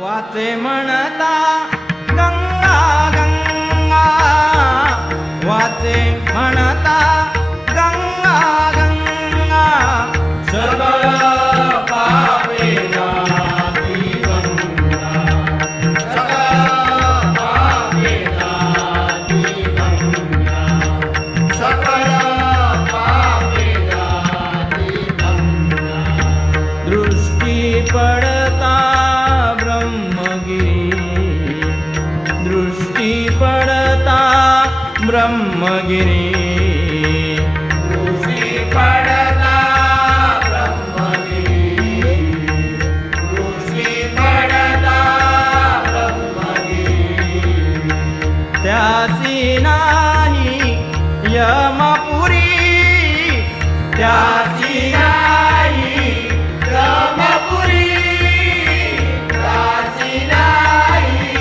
वाचे म्हणता गंगा गंगा, वाचे म्हणता गंगा गंगा, सकळ पापे जाती गंगा, सकळ पापे जाती गंगा, सकळ पापे जाती गंगा. दृष्टी पडता ब्रह्मगिरी, दृष्टी पडता ब्रह्मगिरी, दृष्टी पडता ब्रह्मगिरी, दृष्टी पडता ब्रह्मगिरी. त्यासी नाही यमपुरी, त्यासी नाही यमपुरी, त्यासी नाही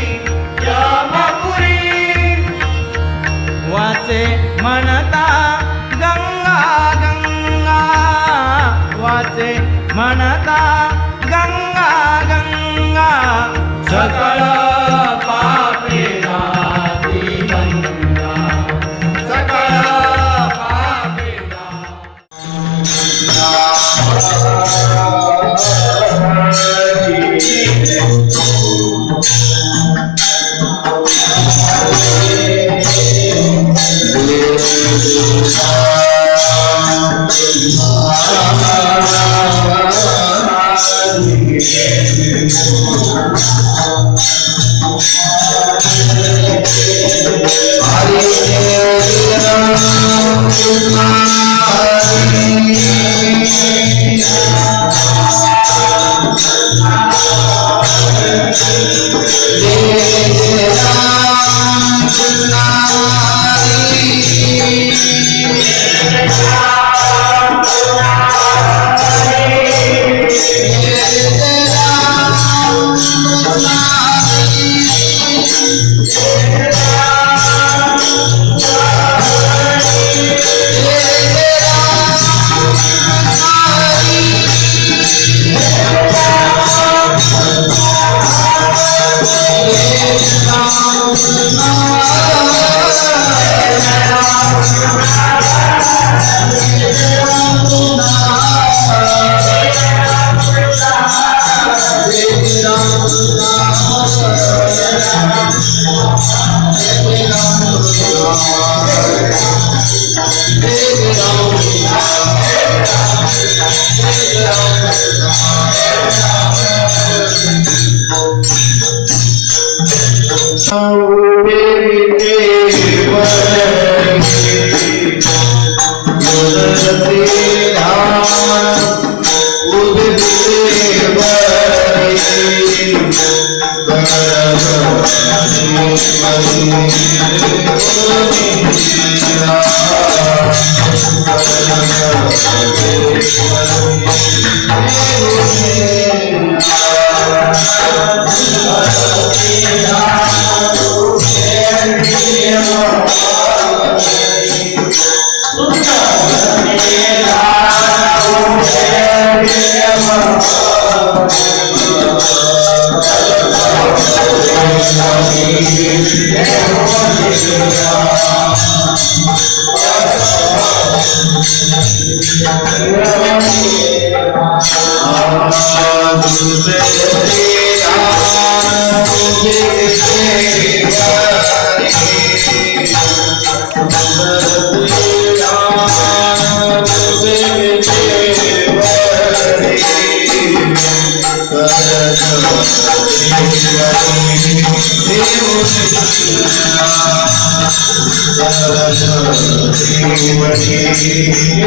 यमपुरी. वाचे म्हणता गंगा गंगा, वाचे म्हणता गंगा गंगा, सकळ पापे जाती गंगा, सकळ पापे Hare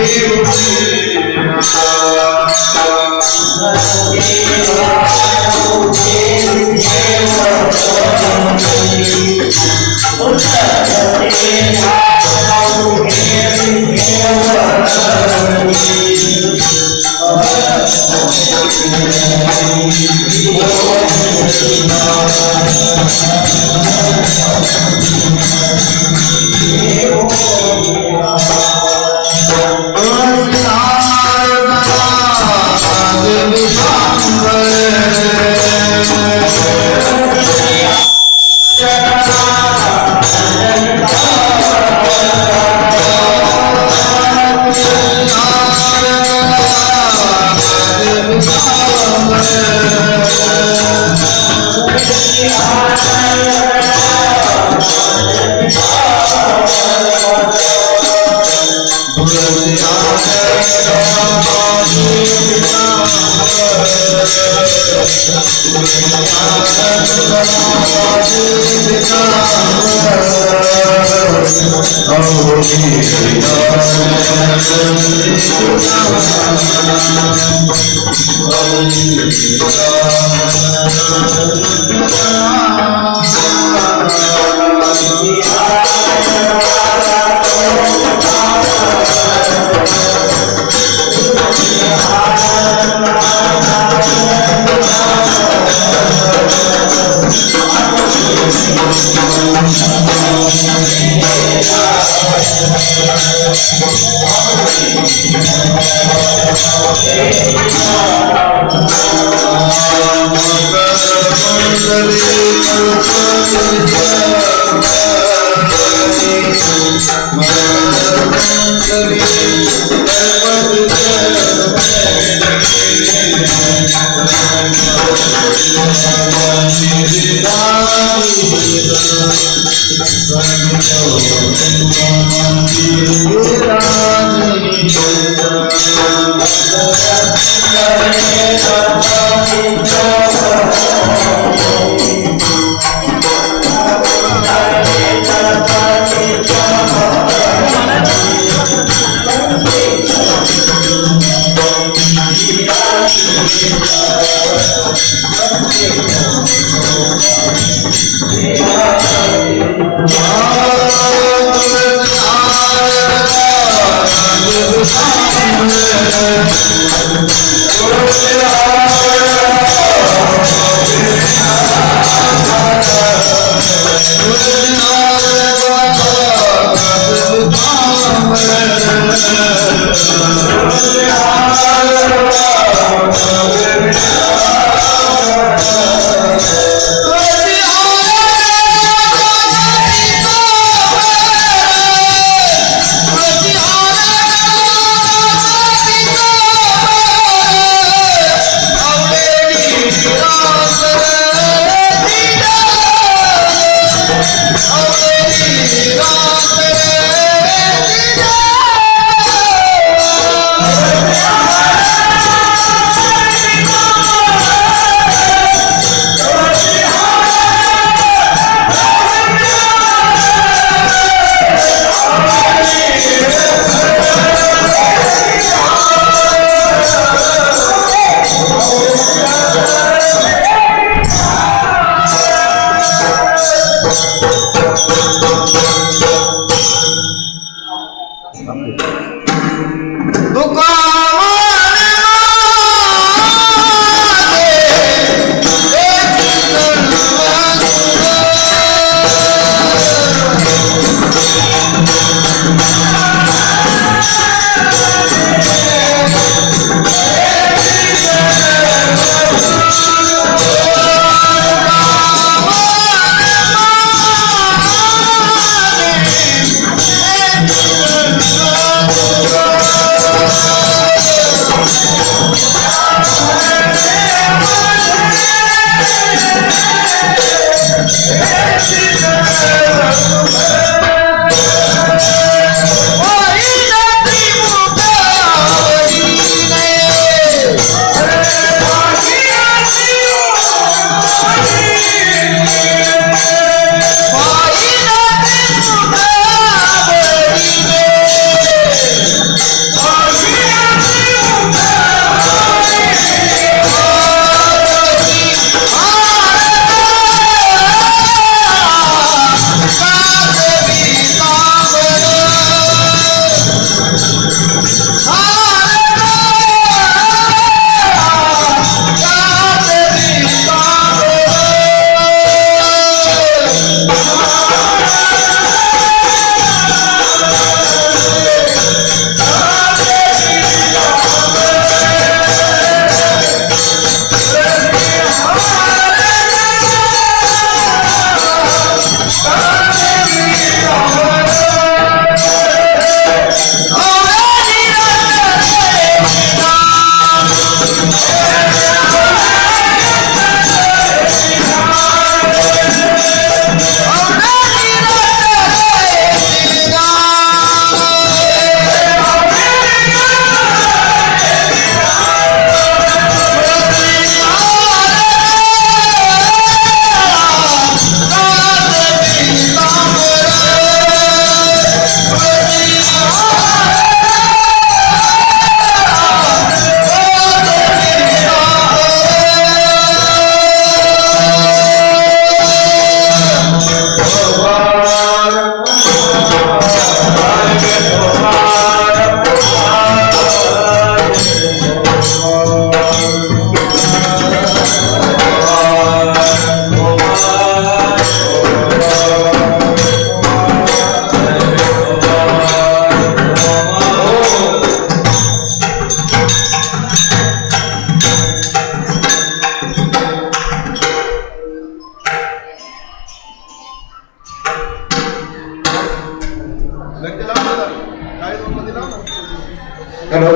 हॅलो,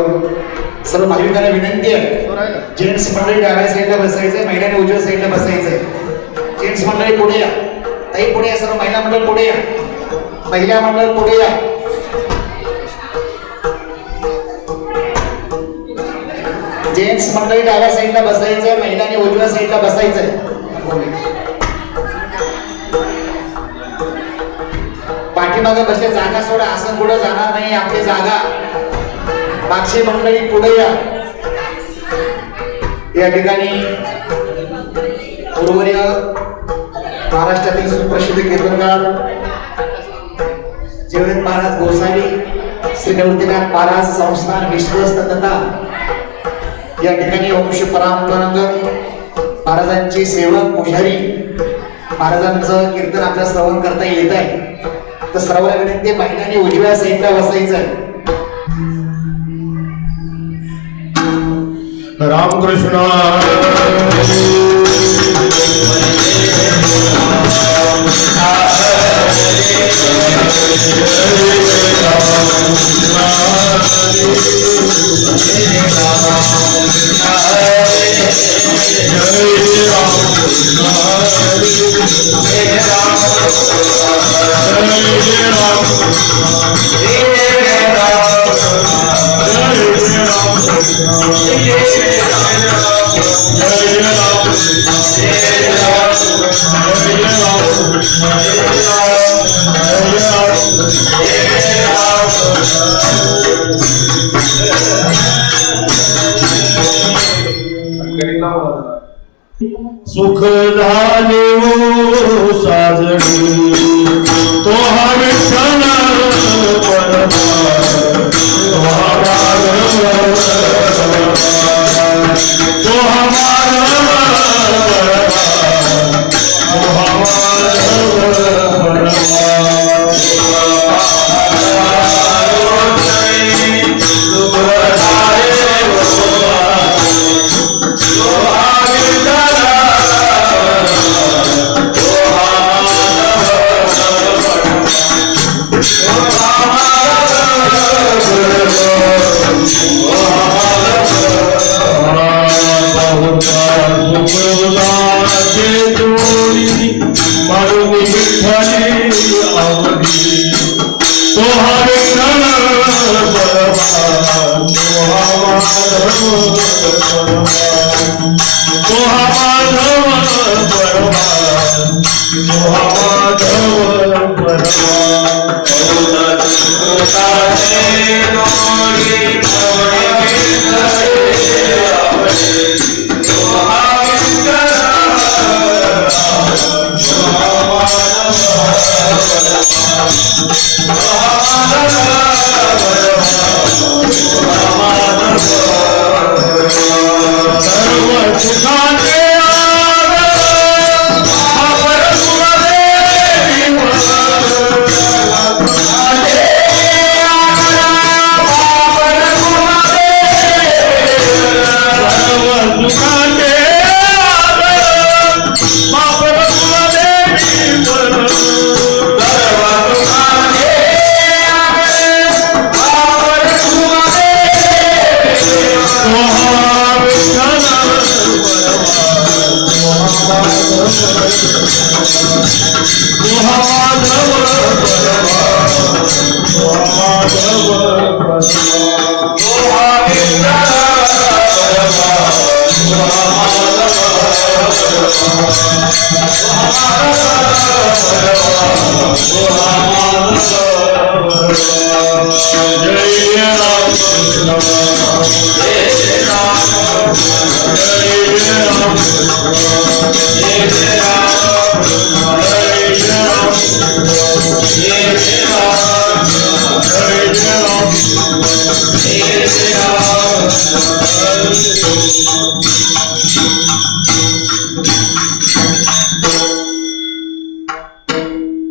सर्व भाविकांना विनंती आहे, जेंट्स मंडळी डाव्या साईडला बसायचंय, महिलांनी उजव्या साईडला बसायचंय. जेंट्स मंडळी पुढे या, ताई पुढे या, सर्व महिला मंडळ पुढे या, महिला मंडळ पुढे या. जेंट्स मंडळी डाव्या साईडला बसायचंय, महिलांनी उजव्या साईडला बसायचंय. पाठीमागे बसले जागा सोडा, असं पुढे जाणार नाही आपली जागा. मागची मंडळी पुढे या ठिकाणी पूर्ववर्य महाराष्ट्रातील सुप्रसिद्ध कीर्तनकार जयवंत महाराज गोसावी श्री निवृत्तीनाथ महाराज संस्थान विश्वस्त तथा या ठिकाणी वंश परंपरागत महाराजांची सेवक पुजारी महाराजांचं कीर्तन आपल्या श्रवण करता येत आहे. तर सर्वांना विनंती, महिलांनी उजव्या साईडला बसायचं आहे. रामकृष्ण सुख झाले हो साजणी तो हा विठ्ठल परमा, तो हा माधव परमा, तो हा माधव परमा, तो हा माधव परमा.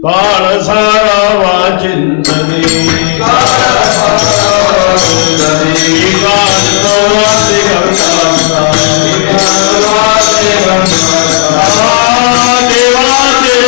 काळ सारावा चिंतने देवाचे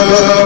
Hare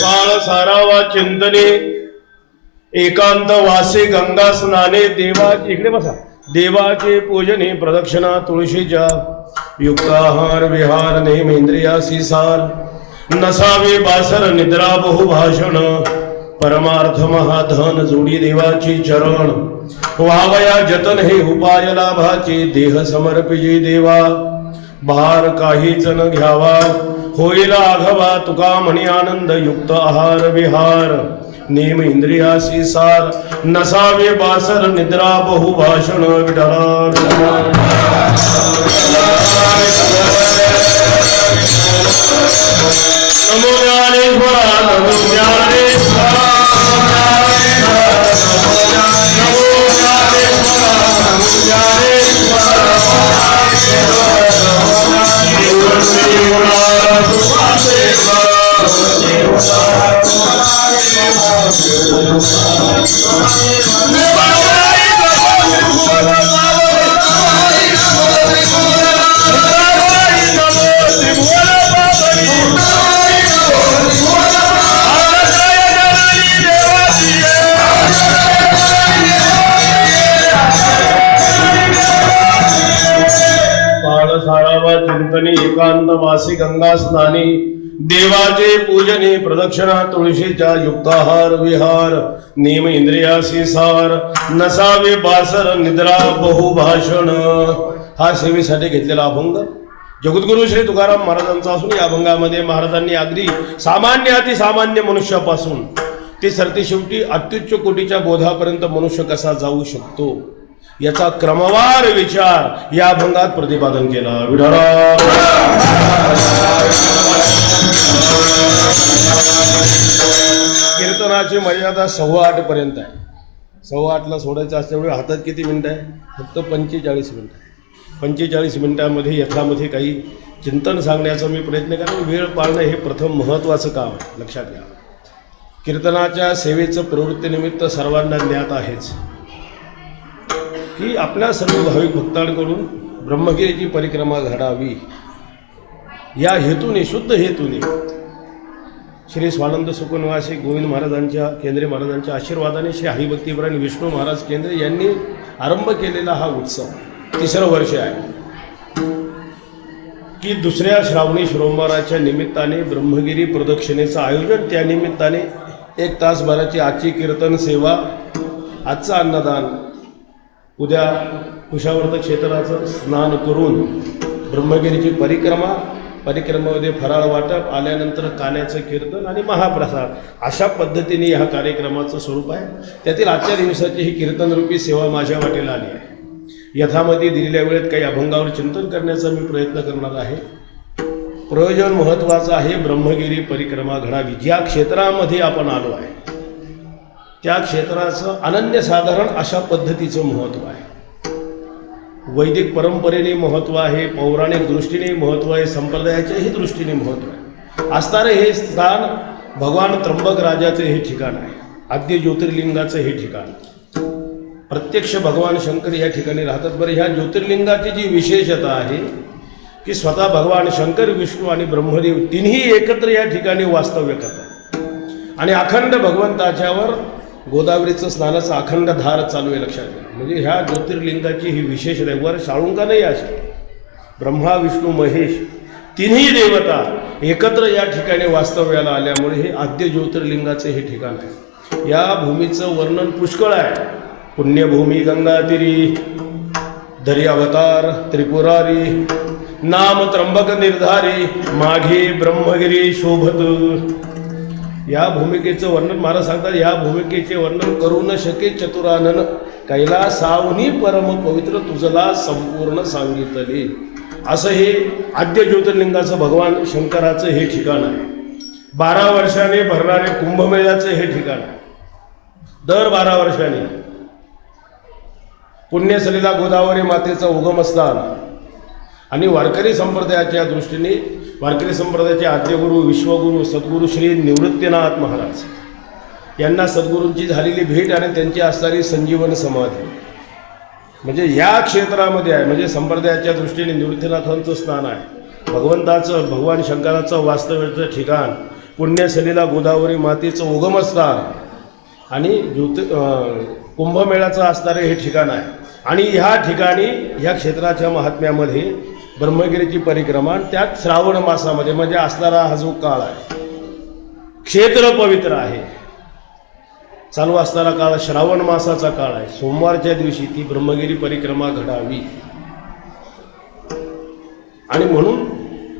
काळ सारावा चिंतने एकांत वासे गंगा स्नाने देवा इकडे बसा देवाचे पूजने प्रदक्षिणा तुळशीच्या युक्ताहार विहार नेमेंद्रियासी सार नसावे बासर निद्रा बहुभाषण परमार्थ महाधन जोडी देवाची चरण व्हावया जतन हे उपाय लाभाचे देह समर्पिजी देवा भार काहीच न घ्यावा होईल आघवा तुका म्हणी आनंद युक्त आहार विहार नेम इंद्रियासी सार नसावे बासर निद्रा बहुभाषण विढळा नमो ज्ञानेश्वरा नमो ज्ञानेश्वरा चिंतनी एकांत वासी गंगा स्नानी देवाचे पूजने प्रदक्षिणा तुळशीच्या युक्ताहार विहार नेम इंद्रियासी सार नसावे बासर निद्रा बहुभाषण हा सेवेसाठी घेतलेला अभंग जगद्गुरु श्री तुकाराम महाराजांचा असून या अभंगामध्ये महाराजांनी अगदी सामान्य अतिसामान्य मनुष्यापासून ते सरतेशेवटी अत्युच्च कोटीच्या बोधापर्यंत मनुष्य कसा जाऊ शकतो याचा क्रमवार विचार या अभंगात प्रतिपादन केला विढळा कीर्तनाची मर्यादा 8:15 पर्यंत आहे. 8:15ला सोडायचं असल्यामुळे हातात किती मिनिटं आहे? फक्त 45 मिनिटं. 45 मिनिटांमध्ये यथामध्ये काही चिंतन सांगण्याचा मी प्रयत्न करेन. वेळ पाळणं हे प्रथम महत्त्वाचं काम आहे, लक्षात घ्या. कीर्तनाच्या सेवेचं प्रवृत्तीनिमित्त सर्वांना ज्ञात आहेच की आपल्या सर्व भाविक भक्तांकडून ब्रह्मगिरीची परिक्रमा घडावी या हेतूने, शुद्ध हेतूने श्री स्वानंद सुखनिवासी गोविंद महाराजांच्या, केंद्रे महाराजांच्या आशीर्वादाने श्री हरिभक्तीपरायण विष्णू महाराज केंद्रे यांनी आरंभ केलेला हा उत्सव 3रं वर्ष आहे की दुसऱ्या श्रावणी सोमवाराच्या निमित्ताने ब्रह्मगिरी प्रदक्षिणेचं आयोजन, त्या निमित्ताने 1 तासभराची आजची कीर्तन सेवा, आजचं अन्नदान, उद्या कुशावर्त क्षेत्राचं स्नान करून ब्रह्मगिरीची परिक्रमेमध्ये फराळ वाटप, आल्यानंतर कान्याचं कीर्तन आणि महाप्रसाद, अशा पद्धतीने ह्या कार्यक्रमाचं स्वरूप आहे. त्यातील आजच्या दिवसाची ही कीर्तनरूपी सेवा माझ्या वाटेला आली आहे. यथामती दिलेल्या वेळेत काही अभंगावर चिंतन करण्याचा मी प्रयत्न करणार आहे. प्रयोजन महत्त्वाचं आहे. ब्रह्मगिरी परिक्रमा घडावी. ज्या क्षेत्रामध्ये आपण आलो आहे त्या क्षेत्राचं अनन्यसाधारण अशा पद्धतीचं महत्त्व आहे. वैदिक परंपरेने महत्त्व आहे, पौराणिक दृष्टीने महत्त्व आहे, संप्रदायाच्याही दृष्टीने महत्त्व आहे. असणारे हे स्थान भगवान त्र्यंबक राजाचे हे ठिकाण आहे. आद्य ज्योतिर्लिंगाचं हे ठिकाण, प्रत्यक्ष भगवान शंकर या ठिकाणी राहतात. बरं, ह्या ज्योतिर्लिंगाची जी विशेषता आहे की स्वतः भगवान शंकर, विष्णू आणि ब्रह्मदेव तिन्ही एकत्र या ठिकाणी वास्तव्य करतात आणि अखंड भगवंताच्यावर गोदावरीचं स्नानाचं अखंड धार चालू आहे, लक्षात घ्या. म्हणजे ह्या ज्योतिर्लिंगाची ही विशेषता आहे. वर शाळुंका नाही अशी, ब्रह्मा विष्णू महेश तिन्ही देवता एकत्र या ठिकाणी वास्तव्याला आल्यामुळे हे आद्य ज्योतिर्लिंगाचे हे ठिकाण आहे. या भूमीचं वर्णन पुष्कळ आहे. पुण्यभूमी गंगातीरी, दरी अवतार त्रिपुरारी, नाम त्र्यंबक निर्धारी, माघे ब्रह्मगिरी शोभत. या भूमिकेचं वर्णन महाराज सांगतात, या भूमिकेचे वर्णन करू न शके चतुरानन, कैलासावनी परम पवित्र तुझला संपूर्ण सांगितले. असं हे आद्य ज्योतिर्लिंगाचं भगवान शंकराचं हे ठिकाण आहे. 12 वर्षाने भरणारे कुंभमेळ्याचं हे ठिकाण आहे. दर 12 वर्षाने पुण्यसलीला गोदावरी मातेचं उगमस्थान आणि वारकरी संप्रदायाच्या दृष्टीने वारकरी संप्रदायाचे आद्यगुरू, विश्वगुरू, सद्गुरू श्री निवृत्तीनाथ महाराज यांना सद्गुरूंची झालेली भेट आणि त्यांची असणारी संजीवन समाधी म्हणजे या क्षेत्रामध्ये आहे, म्हणजे संप्रदायाच्या दृष्टीने निवृत्तीनाथांचं स्थान आहे, भगवंताचं भगवान शंकराचं वास्तव्याचं ठिकाण, पुण्यसलीला गोदावरी मातेचं उगमस्थान आणि कुंभमेळ्याचं असणारे हे ठिकाण आहे. आणि ह्या ठिकाणी ह्या क्षेत्राच्या महात्म्यामध्ये ब्रह्मगिरीची परिक्रमा, त्यात श्रावण मासामध्ये म्हणजे असणारा हा जो काळ आहे, क्षेत्र पवित्र आहे, चालू असणारा काळ श्रावण मासाचा काळ आहे. सोमवारच्या दिवशी ती ब्रह्मगिरी परिक्रमा घडावी आणि म्हणून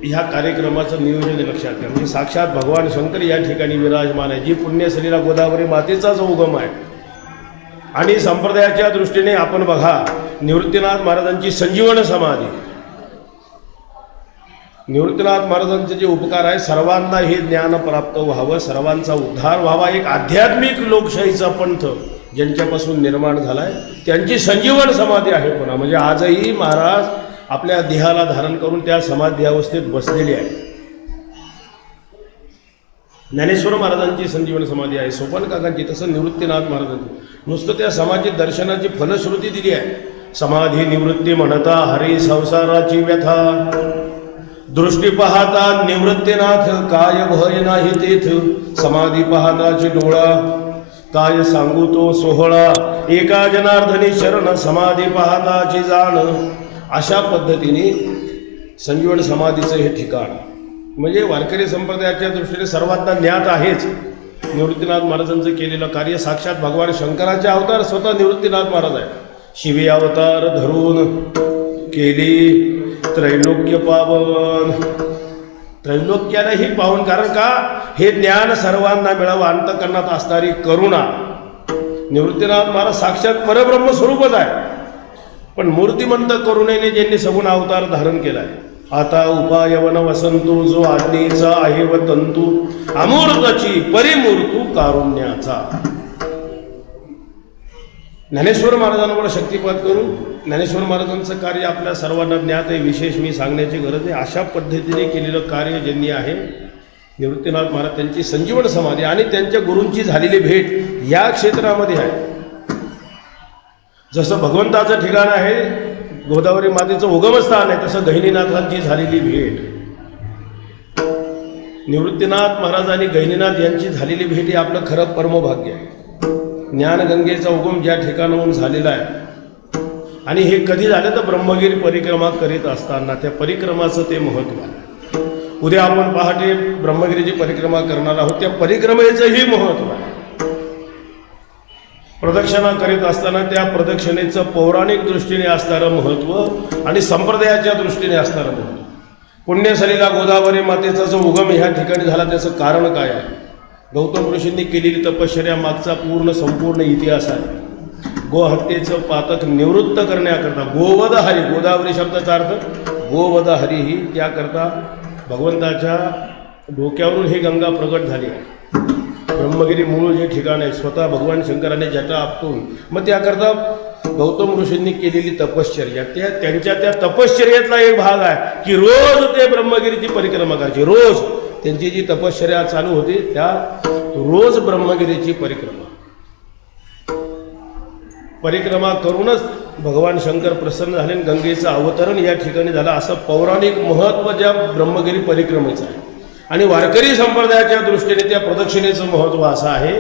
ह्या कार्यक्रमाचं नियोजन लक्षात घ्या. म्हणजे साक्षात भगवान शंकर या ठिकाणी विराजमान आहे, जी पुण्यसलीला गोदावरी मातेचा जो उगम आहे. आणि संप्रदायाच्या दृष्टीने आपण बघा, निवृत्तीनाथ महाराजांची संजीवन समाधी, निवृत्तीनाथ महाराजांचे जे उपकार आहे, सर्वांना हे ज्ञान प्राप्त व्हावं, सर्वांचा उद्धार व्हावा, एक आध्यात्मिक लोकशाहीचा पंथ ज्यांच्यापासून निर्माण झाला आहे त्यांची संजीवन समाधी आहे पुन्हा. म्हणजे आजही महाराज आपल्या देहाला धारण करून त्या समाधी अवस्थेत बसलेले आहे. ज्ञानेश्वर महाराजांची संजीवन समाधी आहे, सोपान काकांची, तसं निवृत्तीनाथ महाराजांची. नुसतं त्या समाधी दर्शनाची फलश्रुती दिली आहे. समाधी निवृत्ती म्हणता हरी संसाराची व्यथा, दृष्टी पाहता निवृत्तीनाथ काय भय नाही तेथ, समाधी पाहताची डोळा काय सांगू तो सोहळा, एका जनार्दनी शरण समाधी पाहताची जाण. अशा पद्धतीने संजीवन समाधीचं हे ठिकाण म्हणजे वारकरी संप्रदायाच्या दृष्टीने सर्वांना ज्ञात आहेच. निवृत्तीनाथ महाराजांचं केलेलं कार्य साक्षात भगवान शंकराचे अवतार स्वतः निवृत्तीनाथ महाराज आहे. शिवी अवतार धरून केली त्रैलोक्य पावन, त्रैलोक्यालाही पावन. कारण का, हे ज्ञान सर्वांना मिळावं, अंतःकरणात असणारी करुणा. निवृत्तीनाथ महाराज साक्षात परब्रह्म स्वरूपच आहे, पण मूर्तिमंत करुणेने ज्यांनी सगुण अवतार धारण केला आहे. आता उपायवन वसंतू जो आज्ञेचा आहे व तंतू, अमूर्तची परिमूर्तू कारुण्याचा. ज्ञानेश्वर महाराजांवर शक्तिपात करून ज्ञानेश्वर महाराजांचं कार्य आपल्या सर्वांना ज्ञात आहे, विशेष मी सांगण्याची गरज आहे. अशा पद्धतीने केलेलं कार्य ज्यांनी आहे निवृत्तीनाथ महाराज, त्यांची संजीवन समाधी आणि त्यांच्या गुरूंची झालेली भेट या क्षेत्रामध्ये आहे. जसं भगवंताचं ठिकाण आहे, गोदावरी मातेचं उगमस्थान आहे, तसं गहिनीनाथांची झालेली भेट, निवृत्तीनाथ महाराज आणि गहिनीनाथ यांची झालेली भेट हे आपलं खरं परमभाग्य आहे. ज्ञानगंगेचा उगम ज्या ठिकाणाहून झालेला आहे आणि हे कधी झालं तर ब्रह्मगिरी परिक्रमा करीत असताना, त्या परिक्रमाचं ते महत्त्व आहे. उद्या आपण पहाटे ब्रह्मगिरीची परिक्रमा करणार आहोत, त्या परिक्रमेचंही महत्त्व आहे. प्रदक्षिणा करीत असताना त्या प्रदक्षिणेचं पौराणिक दृष्टीने असणारं महत्त्व आणि संप्रदायाच्या दृष्टीने असणारं महत्त्व. पुण्यसलीला गोदावरी मातेचा जो उगम ह्या ठिकाणी झाला त्याचं कारण काय आहे? गौतम ऋषींनी केलेली तपश्चर्या मागचा संपूर्ण इतिहास आहे. गोहत्येचं पातक निवृत्त करण्याकरता गोवध हरी, गोदावरी शब्दाचा अर्थ गोवध हरी, ही त्याकरता भगवंताच्या डोक्यावरून ही गंगा प्रगट झाली आहे. ब्रह्मगिरी मूळ जे ठिकाण आहे, स्वतः भगवान शंकराने जटा आपटून, मग त्याकरता गौतम ऋषींनी केलेली तपश्चर्या, त्यांच्या त्या तपश्चर्यातला एक भाग आहे की रोज ते ब्रह्मगिरीची परिक्रमा करायची. रोज त्यांची जी तपश्चर्या चालू होती, त्या रोज ब्रह्मगिरीची परिक्रमा करूनच भगवान शंकर प्रसन्न झाले, गंगेचं अवतरण या ठिकाणी झालं. असं पौराणिक महत्त्व ज्या ब्रह्मगिरी परिक्रमेचं आहे. आणि वारकरी संप्रदायाच्या दृष्टीने त्या प्रदक्षिणेचं महत्त्व असं आहे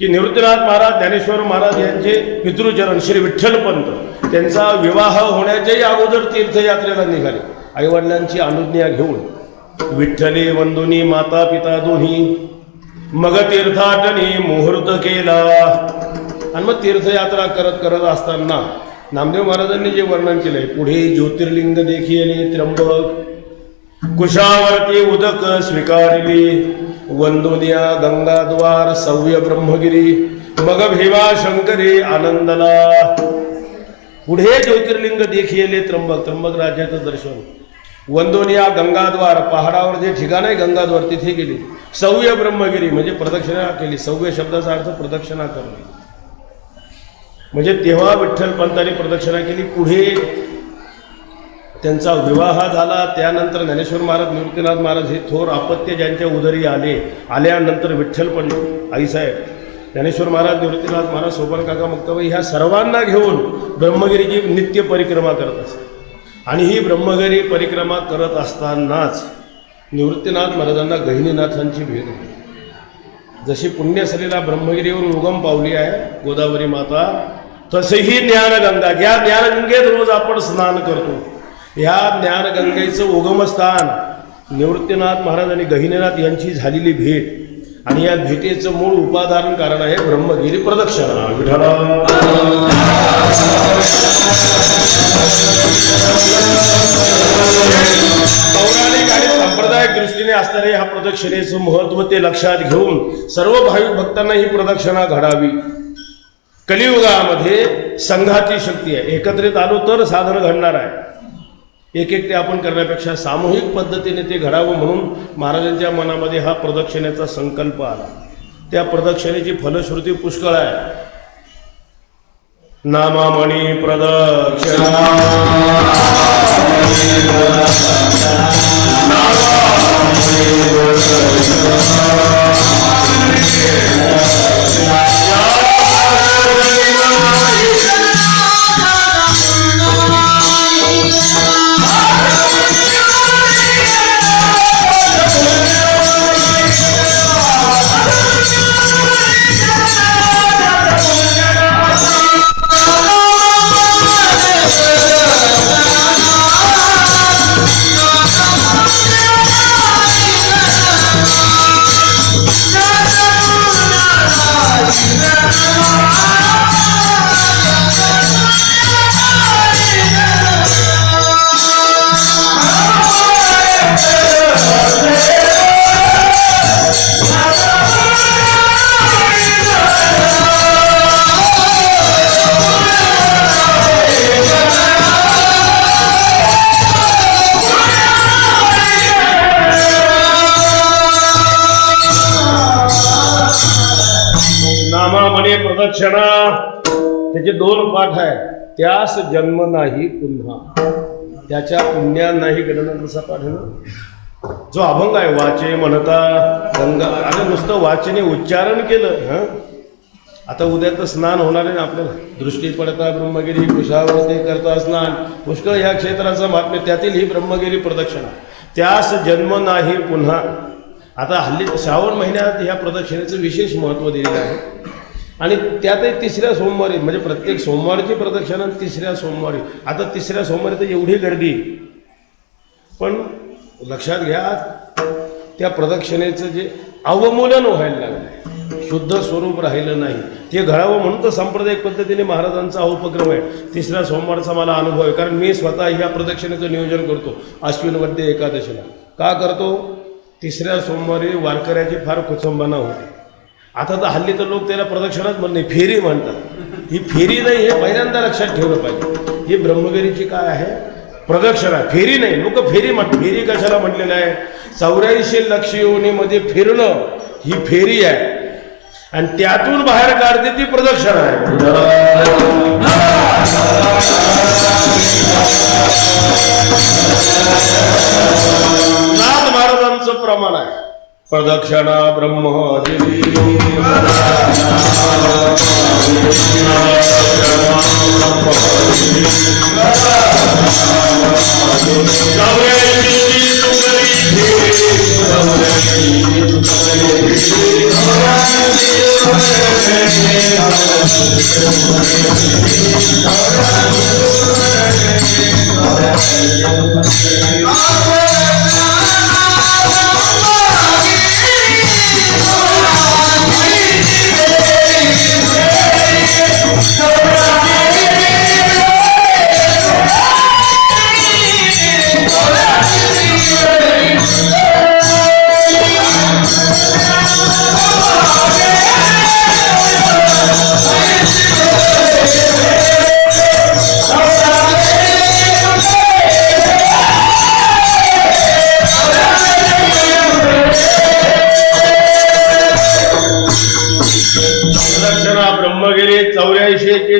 की निवृत्तीनाथ महाराज, ज्ञानेश्वर महाराज यांचे पितृचरण श्री विठ्ठलपंत, त्यांचा विवाह होण्याच्याही अगोदर तीर्थयात्रेला निघाले. आईवडिलांची अनुज्ञा घेऊन विठ्ठले वंदुनी माता पिता दोन्ही, मग तीर्थाटनी मुहूर्त केला. आणि मग तीर्थयात्रा करत करत असताना नामदेव महाराजांनी जे वर्णन केलंय, पुढे ज्योतिर्लिंग देखिले त्र्यंबक, कुशावरती उदक स्वीकारली, वंदुनिया गंगाद्वार सव्य ब्रह्मगिरी, मग भीमा शंकरी आनंदला. पुढे ज्योतिर्लिंग देखिले त्र्यंबक, त्र्यंबक राजाचं दर्शन, वंदोनिया गंगाद्वार, पहाडावर जे ठिकाण आहे गंगाद्वार, तिथे गेली. सव्य ब्रह्मगिरी म्हणजे प्रदक्षिणा केली. सव्य शब्दाचा अर्थ प्रदक्षिणा करणे, म्हणजे तेव्हा विठ्ठलपंतांनी प्रदक्षिणा केली. पुढे त्यांचा विवाह झाला. त्यानंतर ज्ञानेश्वर महाराज, निवृत्तीनाथ महाराज हे थोर अपत्य ज्यांच्या उदरी आल्यानंतर विठ्ठलपंत आईसाहेब ज्ञानेश्वर महाराज, निवृत्तीनाथ महाराज, सोपान काका, मुक्ताबाई ह्या सर्वांना घेऊन ब्रह्मगिरीची नित्य परिक्रमा करत असतात. आणि ही ब्रह्मगिरी परिक्रमा करत असतानाच निवृत्तीनाथ महाराजांना गहिनीनाथांची भेट होती. जशी पुण्यसलीला ब्रह्मगिरीवरून उगम पावली आहे गोदावरी माता, तसेही ज्ञानगंगा, ज्या ज्ञानगंगेत रोज आपण स्नान करतो, ह्या ज्ञानगंगेचं उगमस्थान निवृत्तीनाथ महाराज आणि गहिनीनाथ यांची झालेली भेट. आणि या भेटीचं मूळ उपादान कारण आहे ब्रह्मगिरी प्रदक्षिणा. विठ्ठला पौराणिक आणि सांप्रदायिक दृष्टीने असणारे ह्या प्रदक्षिणेचं महत्त्व ते लक्षात घेऊन सर्व भाविक भक्तांना ही प्रदक्षिणा घडावी. कलियुगामध्ये संघाची शक्ती आहे. एकत्रित आलो तर साधन घडणार आहे. एक एक ते आपण करण्यापेक्षा सामूहिक पद्धतीने ते घडावं म्हणून महाराजांच्या मनामध्ये हा प्रदक्षिणेचा संकल्प आला. त्या प्रदक्षिणेची फलश्रुती पुष्कळ आहे. नामामणी प्रदक्षिणा, नामामणी प्रदक्षिणा त्याचे 2 पाठ आहे. त्यास जन्म नाही पुन्हा, त्याच्या पुण्या नाही गणना. कसा पाठ आहे ना जो अभंग आहे, वाचे म्हणता गंगा. अरे नुसतं वाचेने उच्चारण केलं हं. आता उद्या तर स्नान होणार आहे ना आपल्याला. दृष्टी पडता ब्रह्मगिरी कुशावरती करता स्नान, पुष्कळ ह्या क्षेत्राचं महात्म्य, त्यातील ही ब्रह्मगिरी प्रदक्षिणा. त्यास जन्म नाही पुन्हा. आता हल्ली श्रावण महिन्यात ह्या प्रदक्षिणेचं विशेष महत्त्व दिलेलं आहे. आणि त्यातही 3ऱ्या सोमवारी, म्हणजे प्रत्येक सोमवारची प्रदक्षिणा 3ऱ्या सोमवारी. आता 3ऱ्या सोमवारी तर एवढी गर्दी, पण लक्षात घ्या त्या प्रदक्षिणेचं जे अवमूल्यन व्हायला लागलं, शुद्ध स्वरूप राहिलं नाही, ते घडावं म्हणून तर सांप्रदायिक पद्धतीने महाराजांचा हा उपक्रम आहे. 3ऱ्या सोमवारचा मला अनुभव आहे, कारण मी स्वतः ह्या प्रदक्षिणेचं नियोजन करतो अश्विन वद्य एकादशीला. का करतो? 3ऱ्या सोमवारी वारकऱ्याची फार कुचंबना होते. आता तर हल्ली तर लोक त्याला प्रदक्षिणाच म्हणत नाही, फेरी म्हणतात. ही फेरी नाही, हे पहिल्यांदा लक्षात ठेवलं पाहिजे. ही ब्रह्मगिरीची काय आहे? प्रदक्षिणा, फेरी नाही. लोक फेरी म्हणतात. फेरी कशाला म्हटलेलं आहे? 84 लक्ष योनीमध्ये फिरणं ही फेरी आहे, आणि त्यातून बाहेर काढते ती प्रदक्षिणा आहे. नाथ महाराजांचं प्रमाण आहे प्रदक्षिणा ब्रह्मगिरी.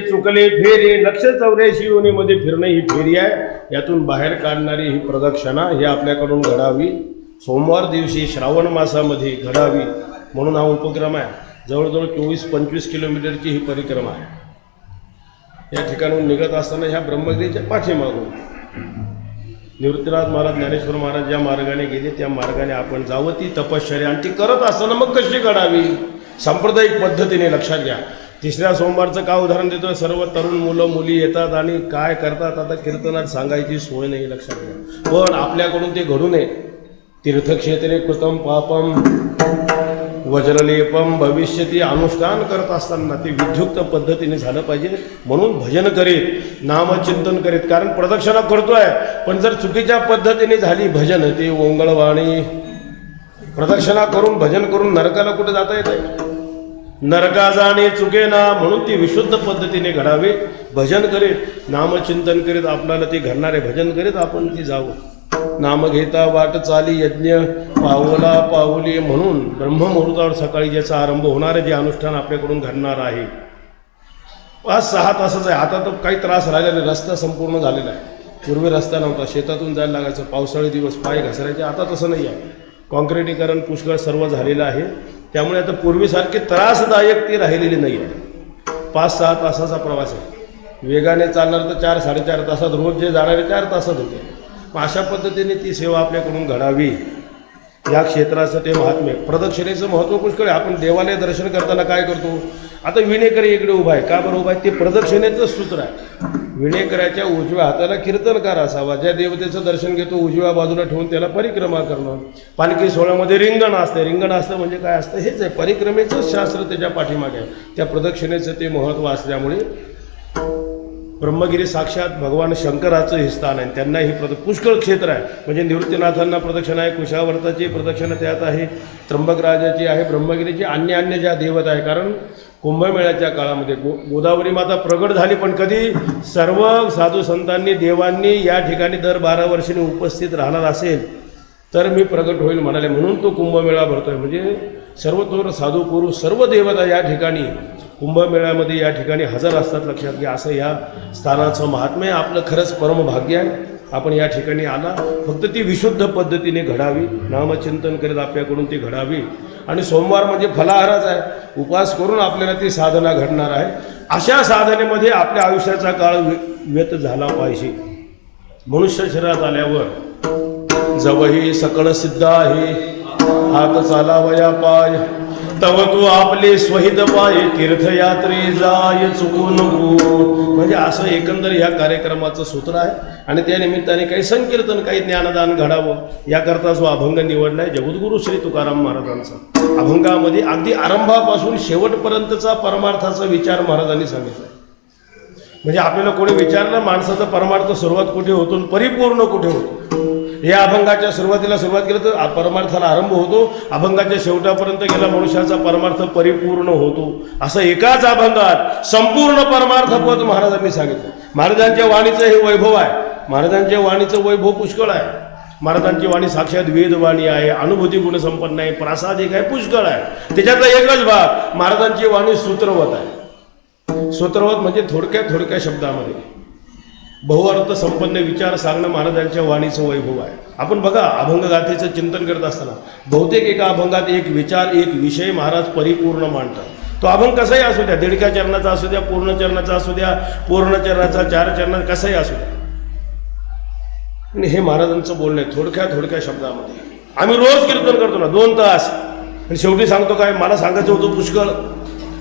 चुकले फेरे, लक्ष 84 योनीमध्ये फिरणे ही फेरी आहे. यातून बाहेर काढणारी ही प्रदक्षिणा ही आपल्याकडून घडावी. सोमवार दिवशी श्रावण मासामध्ये घडावी म्हणून हा उपक्रम आहे. जवळजवळ 24-25 किलोमीटरची ही परिक्रमा आहे। या ठिकाणून निघत असताना ह्या ब्रह्मगिरीच्या पाठीमागून निवृत्तीनाथ महाराज, ज्ञानेश्वर महाराज ज्या मार्गाने गेले त्या मार्गाने आपण जावं। ती तपश्चर्या आणि ती करत असताना मग कशी घडावी सांप्रदायिक पद्धतीने, लक्षात घ्या। तिसऱ्या सोमवारचं का उदाहरण देतोय, सर्व तरुण मुलं मुली येतात आणि काय करतात, आता कीर्तनात सांगायची सोय नाही, लक्षात घ्या। पण आपल्याकडून ते घडू नये। तीर्थक्षेत्रे कृतम पापम वज्रलेपम भविष्यती अनुष्ठान करत असताना ते विद्युक्त पद्धतीने झालं पाहिजे। म्हणून भजन करीत, नामचिंतन करीत, कारण प्रदक्षिणा करतोय पण जर चुकीच्या पद्धतीने झाली भजन, ते ओंगळवाणी प्रदक्षिणा करून भजन करून नरकाला कुठे जाता येत आहे? नरका जाणे चुके ना, म्हणून ती विशुद्ध पद्धतीने घडावे। भजन करीत, नामचिंतन करीत आपल्याला ते घडणारे भजन करीत आपण ती जावं। नाम घेता वाट चाली यज्ञ पावला पावली, म्हणून ब्रह्ममुहूर्तावर सकाळी ज्याचा आरंभ होणार आहे, जे अनुष्ठान आपल्याकडून घडणार आहे 5-6 तासाचं आहे। आता तर काही त्रास राहिला नाही, रस्ता संपूर्ण झालेला आहे। पूर्वी रस्ता नव्हता, शेतातून जायला लागायचं, पावसाळी दिवस पाय घसरायचे, आता तसं नाही आहे। कॉन्क्रिटीकरण पुष्कळ सर्व झालेलं आहे, त्यामुळे आता पूर्वीसारखी त्रासदायक ती राहिलेली नाही आहे। 5-6 तासाचा प्रवास आहे। वेगाने चालणार तर 4-4.5 तासात, रोज जे जाणारे 4 तासात होते। मग अशा पद्धतीने ती सेवा आपल्याकडून घडावी। या क्षेत्राचं ते महात्म्य, प्रदक्षिणेचं महत्त्व पुष्कळ आहे। आपण देवालय दर्शन करताना काय करतो, आता विणेकरी इकडे उभा आहे, का बरं उभा आहे? ते प्रदक्षिणेचं सूत्र आहे। विणेकराच्या उजव्या हाताला कीर्तनकार असावा, ज्या देवतेचं दर्शन घेतो उजव्या बाजूला ठेवून त्याला परिक्रमा करणं। पालखी सोहळ्यामध्ये रिंगण असते, रिंगण असतं म्हणजे काय असतं, हेच आहे, परिक्रमेचं शास्त्र त्याच्या पाठीमागे आहे। त्या प्रदक्षिणेचं ते महत्त्व असल्यामुळे ब्रह्मगिरी साक्षात भगवान शंकराचं हे स्थान आहे, त्यांना ही पुष्कळ क्षेत्र आहे। म्हणजे निवृत्तीनाथांना प्रदक्षिणा आहे, कुशावर्ताची प्रदक्षिणा त्यात आहे, त्र्यंबकराजाची आहे, ब्रह्मगिरीची अन्य ज्या देवता आहे। कारण कुंभमेळ्याच्या काळामध्ये गोदावरी माता प्रगट झाली, पण कधी सर्व साधू संतांनी देवांनी या ठिकाणी दर 12 वर्षांनी उपस्थित राहणार असेल तर मी प्रगट होईल म्हणाले, म्हणून तो कुंभमेळा भरतोय। म्हणजे सर्वतोर साधू पुरुष सर्व देवता या ठिकाणी कुंभमेळ्यामध्ये या ठिकाणी हजर असतात, लक्षात घ्या। असं या स्थानाचं महात्म्य, आपलं खरंच परमभाग्य आहे आपण या ठिकाणी आला। फक्त ती विशुद्ध पद्धतीने घडावी, नामचिंतन करीत आपल्याकडून ती घडावी। आणि सोमवार म्हणजे फलाहाराच आहे, उपवास करून आपल्याला ती साधना घडणार आहे। अशा साधनेमध्ये आपल्या आयुष्याचा काळ व्यत झाला पाहिजे। मनुष्य शरीरात आल्यावर जवही सकळ सिद्ध आहे, हात चालावया पाय, तव तू आपले स्वहित पाय, तीर्थयात्रे जाय चुकू नको। म्हणजे असं एकंदर या कार्यक्रमाचं सूत्र आहे। आणि त्या निमित्ताने काही संकीर्तन, काही ज्ञानदान घडावं याकरता जो अभंग निवडलाय जगद्गुरु श्री तुकाराम महाराजांचा। अभंगामध्ये अगदी आरंभापासून शेवटपर्यंतचा परमार्थाचा विचार महाराजांनी सांगितला। म्हणजे आपल्याला कोणी विचारलं माणसाचा परमार्थ सुरुवात कुठे होतो, परिपूर्ण कुठे होतो, या अभंगाच्या सुरुवात केलं तर परमार्थाला आरंभ होतो, अभंगाच्या शेवटापर्यंत गेला मनुष्याचा परमार्थ परिपूर्ण होतो। असं एकाच अभंगात संपूर्ण परमार्थपद महाराजांनी सांगितलं। महाराजांच्या वाणीचं हे वैभव आहे, महाराजांच्या वाणीचं वैभव पुष्कळ आहे। महाराजांची वाणी साक्षात वेदवाणी आहे, अनुभूती गुणसंपन्न आहे, प्रासादिक आहे, पुष्कळ आहे। त्याच्यातला एकच भाग महाराजांची वाणी सूत्रवत आहे। सूत्रवत म्हणजे थोडक्या शब्दामध्ये बहुअर्थ संपन्न विचार सांगणं महाराजांच्या वाणीचं वैभव आहे। आपण बघा अभंगगाथेचं चिंतन करत असताना बहुतेक एका अभंगात एक विचार, एक विषय महाराज परिपूर्ण मांडतात। तो अभंग कसाही असू द्या, दीडक्या चरणाचा असू द्या, पूर्ण चरणाचा असू द्या, पूर्ण चरणाचा, 4 चरणाचा, कसाही असू द्या। आणि हे महाराजांचं बोलणं आहे थोडक्या शब्दामध्ये। आम्ही रोज कीर्तन करतो ना 2 तास, आणि शेवटी सांगतो काय, मला सांगायचं होतं पुष्कळ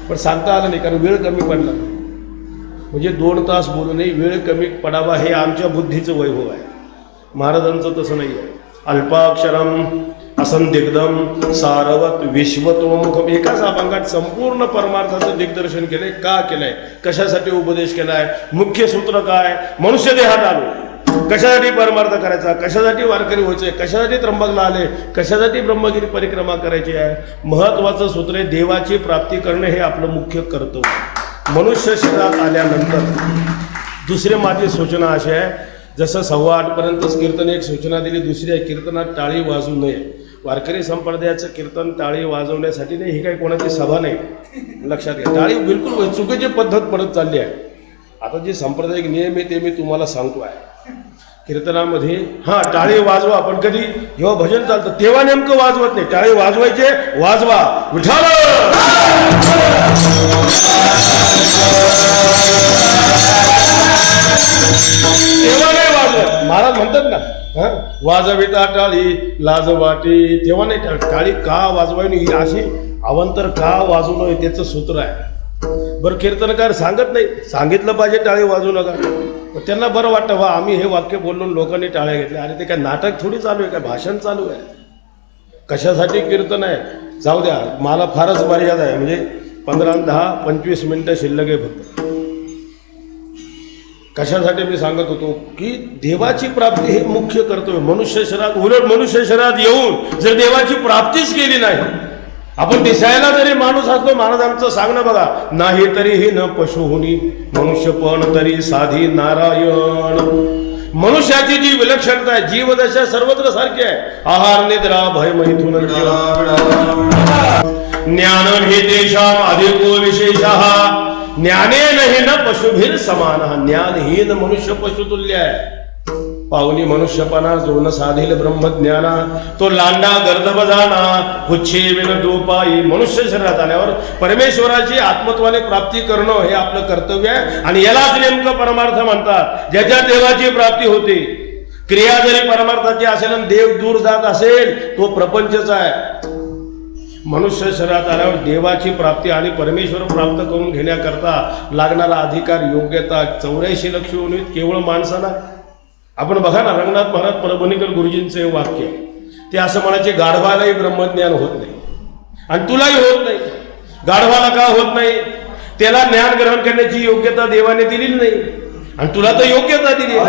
पण सांगता आलं नाही कारण वेळ कमी पडला। म्हणजे 2 तास बोलूनही वेळ कमी पडावा हे आमच्या बुद्धीचं वैभव आहे। महाराजांचं तसं नाही आहे। अल्पाक्षरम असंदिग्धम सारवत विश्वतोमुखम, एकाच अभंगात संपूर्ण परमार्थाचं दिग्दर्शन केलंय। का केलंय, कशासाठी उपदेश केलाय, मुख्य सूत्र काय, मनुष्य देहात आलो कशासाठी परमार्थ करायचा, कशासाठी वारकरी व्हायचंय, कशासाठी त्र्यंबकला आले, कशासाठी ब्रह्मगिरी परिक्रमा करायची आहे। महत्वाचं सूत्र आहे देवाची प्राप्ती करणे हे आपलं मुख्य कर्तव्य। मनुष्य शरीरात आल्यानंतर दुसरी माझी सूचना अशी आहे, जसं 8:15 पर्यंतच कीर्तन एक सूचना दिली, दुसरी आहे कीर्तनात टाळी वाजवू नये। वारकरी संप्रदायाचं कीर्तन टाळी वाजवण्यासाठी नाही, ही काही कोणाची सभा नाही, लक्षात घ्या। टाळी बिलकुल चुकीची पद्धत पडत चालली आहे। आता जे सांप्रदायिक नियम आहे ते मी तुम्हाला सांगतो आहे। कीर्तनामध्ये हा टाळे वाजवा, पण कधी जेव्हा भजन चालतं तेव्हा नेमकं वाजवत नाही. टाळे वाजवायचे, वाजवा विठ्ठल तेव्हा नाही वाजवत. महाराज म्हणतात ना, हा वाजविता टाळी लाज वाटे, तेव्हा नाही. टाळी का वाजवायची अशी अवंतर का वाजवू नये त्याचं सूत्र आहे. बरं कीर्तनकार सांगत नाही, सांगितलं पाहिजे टाळे वाजवू नका, पण त्यांना बरं वाटतं वा आम्ही हे वाक्य बोलून लोकांनी टाळ्या घेतल्या. आणि ते काय नाटक थोडी चालू आहे, काय भाषण चालू आहे? कशासाठी कीर्तन आहे? जाऊ द्या, मला फारच मर्यादा आहे, म्हणजे 15, 10, 25 मिनिटं शिल्लक आहे फक्त. कशासाठी मी सांगत होतो की देवाची प्राप्ती हे मुख्य कर्तव्य मनुष्य शरीरात. उलट मनुष्य शरीरात येऊन जर देवाची प्राप्तीच केली नाही, आपण दिसायला जरी माणूस असतो, महाराजांचं सांगणं बघा, नाही तरीही न पशुहुनी मनुष्यपण तरी साधी नारायण. मनुष्याची जी विलक्षणता आहे, जीवदशा सर्वत्र सारखी आहे. आहार निद्रा भय मैथुन ज्ञान भेदेशाम अधिको विशेषः ज्ञानेन हि न पशुभिर समान. ज्ञानहीन मनुष्य पशुतुल्य आहे. पावली मनुष्यपणा जो न साधील ब्रह्मज्ञाना, तो लांडा गर्दभ जाणा पुच्छे विन दोपाई. मनुष्य शरीरात आल्यावर परमेश्वराची आत्मत्वाने प्राप्ती करणं हे आपलं कर्तव्य आहे. आणि यालाच नेमकं परमार्थ म्हणतात. ज्याच्या देवाची प्राप्ती होते. क्रिया जरी परमार्थाची असेल आणि देव दूर जात असेल, तो प्रपंचच आहे. मनुष्य शरीरात आल्यावर देवाची प्राप्ती आणि परमेश्वर प्राप्त करून घेण्याकरता लागणारा अधिकार, योग्यता 84 लक्ष योनीत केवळ माणसाला. आपण बघा ना, रंगनाथ महाराज परभणीकर गुरुजींचे वाक्य, ते असं म्हणायचे, गाढवालाही ब्रह्मज्ञान होत नाही आणि तुलाही होत नाही. गाढवाला का होत नाही? त्याला ज्ञान ग्रहण करण्याची योग्यता देवाने दिलेली नाही, आणि तुला तर योग्यता दिली.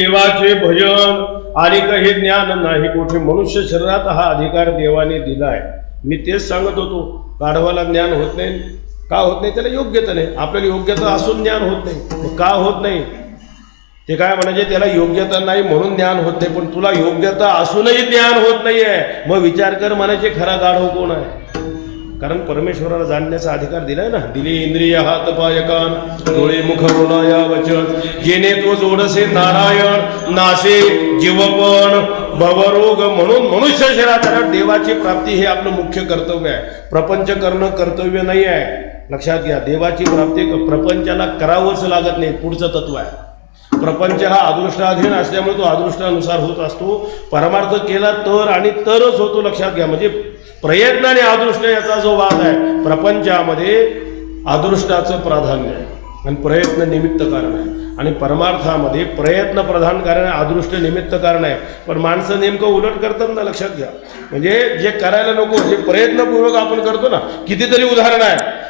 देवाचे भजन आणि काही ज्ञान नाही कुठे. मनुष्य शरीरात हा अधिकार देवाने दिलाय. मी तेच सांगत होतो, गाढवाला ज्ञान होत नाही. का होत नाही? त्याला योग्यता नाही. आपल्याला योग्यता असून ज्ञान होत नाही. मग का होत नाही? ते काय म्हणायचे, त्याला योग्यता नाही म्हणून ज्ञान होत नाही. पण तुला योग्यता असूनही ज्ञान होत नाहीये, मग विचार कर, म्हणायचे खरा गाढव कोण आहे? कारण परमेश्वराला जाणण्याचा अधिकार दिलाय ना. दिली इंद्रिय हात पाय कान डोळे मुख बोलाया वचन, जेणे तो जोडसे नारायण नासे जीवपण भवरोग. म्हणून मनुष्य शरीरात देवाची प्राप्ती हे आपलं मुख्य कर्तव्य आहे. प्रपंच करणं कर्तव्य नाही आहे. लक्षात घ्या, देवाची प्राप्ती प्रपंचाला करावंच लागत नाही. पुढचं तत्व आहे. प्रपंच हा अदृष्टाधीन असल्यामुळे तो अदृष्टानुसार होत असतो. परमार्थ केला तर आणि तरच होतो. लक्षात घ्या, म्हणजे प्रयत्न आणि अदृष्ट याचा जो वाद आहे, प्रपंचामध्ये अदृष्टाचं प्राधान्य आहे आणि प्रयत्न निमित्त कारण आहे. आणि परमार्थामध्ये प्रयत्न प्रधान कारण आहे, अदृष्ट निमित्त कारण आहे. पण माणसं नेमकं उलट करतात ना. लक्षात घ्या, म्हणजे जे करायला नको, जे प्रयत्नपूर्वक आपण करतो ना. कितीतरी उदाहरण आहे.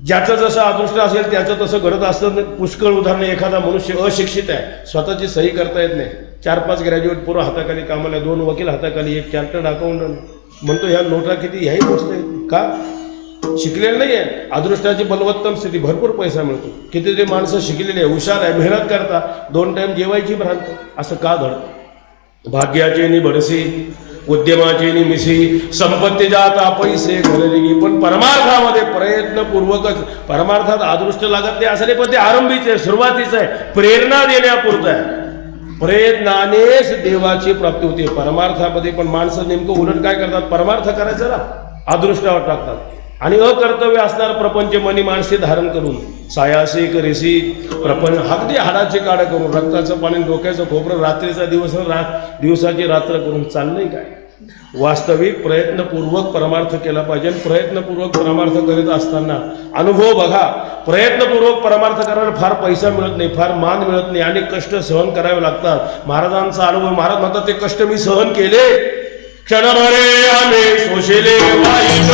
ज्याचं जसं अदृष्ट असेल त्याचं तसं घडत असतं. पुष्कळ उदाहरणं. एखादा मनुष्य अशिक्षित आहे, स्वतःची सही करता येत नाही, 4-5 ग्रॅज्युएट पूर्व हाताखाली कामाला, 2 वकील हाताखाली, 1 चार्टर्ड अकाउंटंट. म्हणतो ह्या नोटा किती, ह्याही गोष्ट आहे. का? शिकलेलं नाही आहे. अदृष्टाची बलवत्तम स्थिती, भरपूर पैसा मिळतो. कितीतरी माणसं शिकलेली आहे, हुशार आहे, मेहनत करता, 2 टाइम जेवायची भ्रांत. असं का घडतं? भाग्याचे नि भडसी उद्यमाची निमिसी संपत्ती जाता पैसे घडली. पण परमार्थामध्ये प्रयत्नपूर्वकच. परमार्थात अदृष्ट लागत नाही असं नाही, पण ते आरंभीच आहे, सुरुवातीच आहे, प्रेरणा देण्यापुरतं आहे. प्रयत्नानेच देवाची प्राप्ती होते परमार्थामध्ये. पण माणसं नेमकं उलट काय करतात? परमार्थ करायचं ना, अदृष्टावर टाकतात. आणि अकर्तव्य असणार प्रपंच मनी माणसे धारण करून सायासी करेसी प्रपंच अगदी हाडाचे काढ करून रक्ताचं पाणी डोक्याचं खोबरं रात्रीचा दिवस दिवसाची रात्र करून चाललंय काय? वास्तविक प्रयत्नपूर्वक परमार्थ केला पाहिजे. प्रयत्नपूर्वक परमार्थ करीत असताना अनुभव बघा. प्रयत्नपूर्वक परमार्थ करायला फार पैसा मिळत नाही, फार मान मिळत नाही, अनेक कष्ट सहन करावे लागतात. महाराजांचा अनुभव, महाराज म्हणतात ते कष्ट मी सहन केले. क्षणभरे आम्ही सोशिले वाईट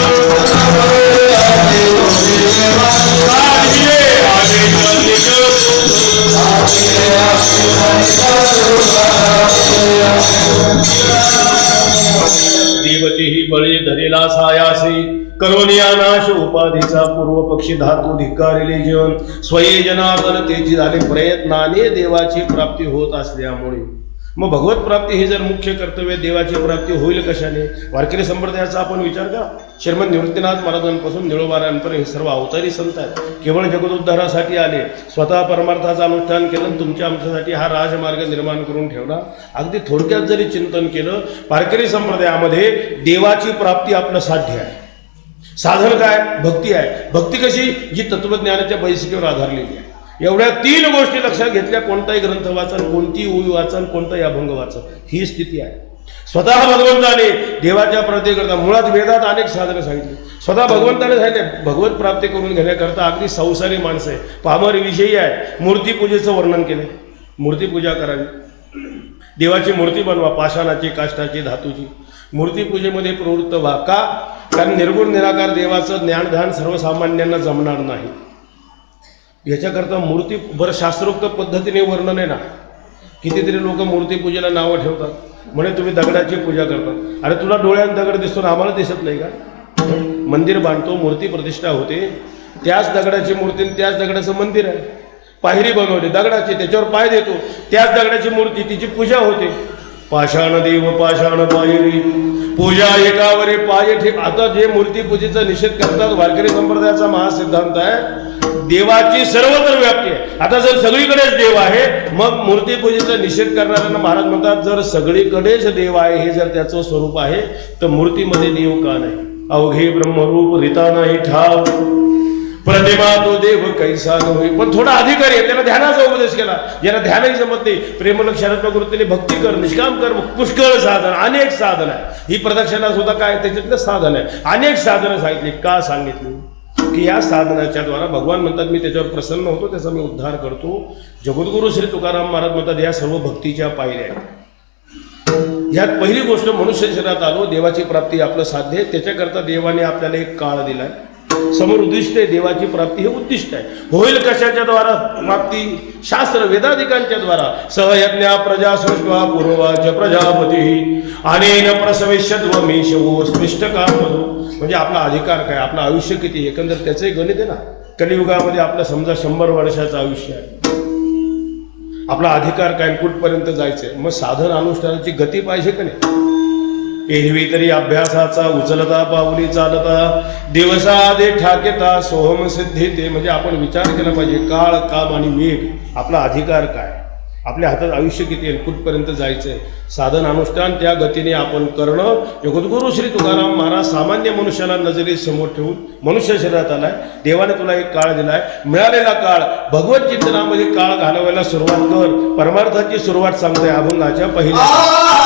देवती ही बळी धरेला सायासी करोनिया नाश उपाधीचा पूर्व पक्षी धातू धिक्कारिले जन स्वये जनार्दन तेची झाले प्रयत्नाने देवाची प्राप्ती होत असल्यामुळे. मग भगवत प्राप्ती हे जर मुख्य कर्तव्य, देवाची प्राप्ती होईल कशाने? वारकरी संप्रदायाचा आपण विचार करा. श्रीमद निवृत्तीनाथ महाराजांपासून निळोबारांपर्यंत हे सर्व अवतारी संत आहेत. केवळ जगदोद्धारासाठी आले, स्वतः परमार्थाचं अनुष्ठान केलं, तुमच्या आमच्यासाठी हा राजमार्ग निर्माण करून ठेवला. अगदी थोडक्यात जरी चिंतन केलं, वारकरी संप्रदायामध्ये देवाची प्राप्ती आपलं साध्य आहे. साधन काय? भक्ती आहे. भक्ती कशी? जी तत्वज्ञानाच्या बैसिकेवर आधारलेली आहे. एवढ्या 3 गोष्टी लक्षात घेतल्या, कोणताही ग्रंथ वाचन, कोणती ओवी वाचन, कोणताही अभंग वाचन, ही स्थिती आहे. स्वतः भगवंताने देवाच्या प्राप्तीकरता, मुळात वेदात अनेक साधनं सांगितली. स्वतः भगवंताने सांगितले भगवत प्राप्ती करून घेण्याकरता अगदी संसारी माणसं आहे, पामर विषयी आहे. मूर्तीपूजेचं वर्णन केले. मूर्तीपूजा करावी, देवाची मूर्ती बनवा, पाषाणाची, काष्टाची, धातूची. मूर्तीपूजेमध्ये प्रवृत्त व्हा. का? कारण निर्गुण निराकार देवाचं ज्ञानध्यान सर्वसामान्यांना जमणार नाही. याच्याकरता मूर्ती बरं शास्त्रोक्त पद्धतीने वर्णन आहे ना. कितीतरी लोक मूर्तीपूजेला नावं ठेवतात, म्हणे तुम्ही दगडाची पूजा करतात. अरे तुला डोळ्यात दगड दिसतो ना, आम्हाला दिसत नाही का? मंदिर बांधतो, मूर्ती प्रतिष्ठा होते, त्याच दगडाची मूर्ती, त्याच दगडाचं मंदिर आहे. पायरी बनवली दगडाची, त्याच्यावर पाय देतो, त्याच दगडाची मूर्ती, तिची पूजा होते. पाषाण देव पाषाण पायरी पूजा एकावरी पाय ठेव. आता जे मूर्तीपूजेचा निषेध करतात, वारकरी संप्रदायाचा महासिद्धांत आहे देवाची सर्वत्र व्याप्ती आहे. आता जर सगळीकडेच देव आहे, मग मूर्तीपूजेचा निषेध करणाऱ्यांना महाराज म्हणतात जर सगळीकडेच देव आहे, हे जर त्याचं स्वरूप आहे, तर मूर्तीमध्ये देव का नाही? अवघे ब्रह्मरूप रिता नाही ठाव प्रतिमा तो देव कैसा नव्हे. पण थोडा अधिकारी आहे, त्याला ध्यानाचा उपदेश केला. ज्याला ध्यानही जमत नाही, प्रेमलक्षणात्मक वृत्तीने भक्ती कर, निष्काम कर, पुष्कळ साधन, अनेक साधन आहे. ही प्रदक्षिणा सुद्धा काय? त्याच्यातलं साधन आहे. अनेक साधनं सांगितली. का सांगितली? की या साधनाच्या द्वारा भगवान म्हणतात मी त्याच्यावर प्रसन्न होतो, त्याचा मी उद्धार करतो. जगद्गुरु श्री तुकाराम महाराज म्हणतात या सर्व भक्तीच्या पायऱ्या आहेत. यात पहिली गोष्ट, मनुष्य शरीरात आलो, देवाची प्राप्ती आपलं साध्य आहे. त्याच्याकरता देवाने आपल्याला एक काळ दिलाय. समोर उद्दिष्ट आहे, देवाची प्राप्ती हे उद्दिष्ट आहे. होईल कशाच्या द्वारा प्राप्ती? शास्त्र वेदाधिकांच्या द्वारा. सहयज्ञा प्रजा सृष्टा पूर्वाच प्रजापती अनेन प्रसविष्यत्वमेशवो स्पृष्टकामधो. म्हणजे आपला अधिकार काय, आपलं आयुष्य किती, एकंदर त्याचंही गणित आहे ना. कलियुगामध्ये आपलं समजा 100 वर्षाचं आयुष्य आहे, आपला अधिकार काय, कुठपर्यंत जायचंय. मग साधन अनुष्ठानाची गती पाहिजे का नाही? एरवी तरी अभ्यासाचा उचलता पावली चालता दिवसा दे ठाकेता सोहम सिद्धी ते. म्हणजे आपण विचार केला पाहिजे, काळ, काम आणि वेग, आपला अधिकार काय, आपल्या हातात आयुष्य किती आहे, कुठपर्यंत जायचंय. साधन अनुष्ठान त्या गतीने आपण करणं. जगद्गुरु श्री तुकाराम महाराज सामान्य मनुष्याला नजरेत समोर ठेवून मनुष्य शरीरात आलाय, देवाने तुला एक काळ दिलाय, मिळालेला काळ भगवत चिंतनामध्ये काळ घालवायला सुरुवात कर. परमार्थाची सुरुवात सांगतोय अभंगाच्या पहिल्या.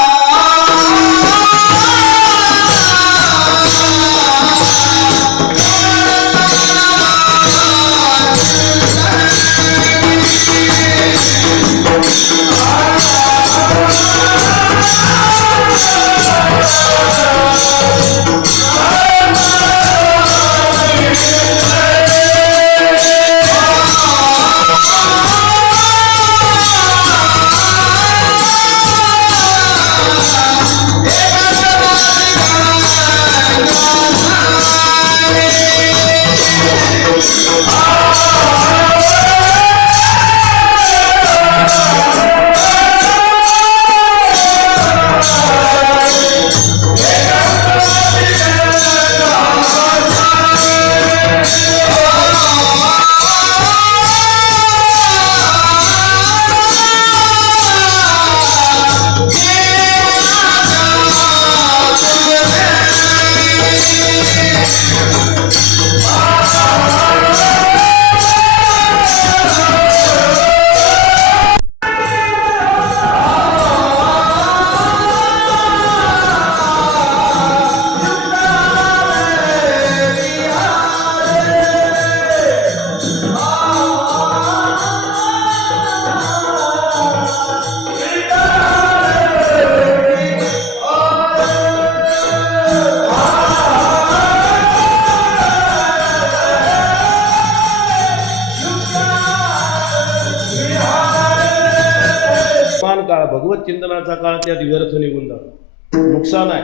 भगवत चिंतनाचा काळ त्यात व्यर्थ निघून जातो, नुकसान आहे.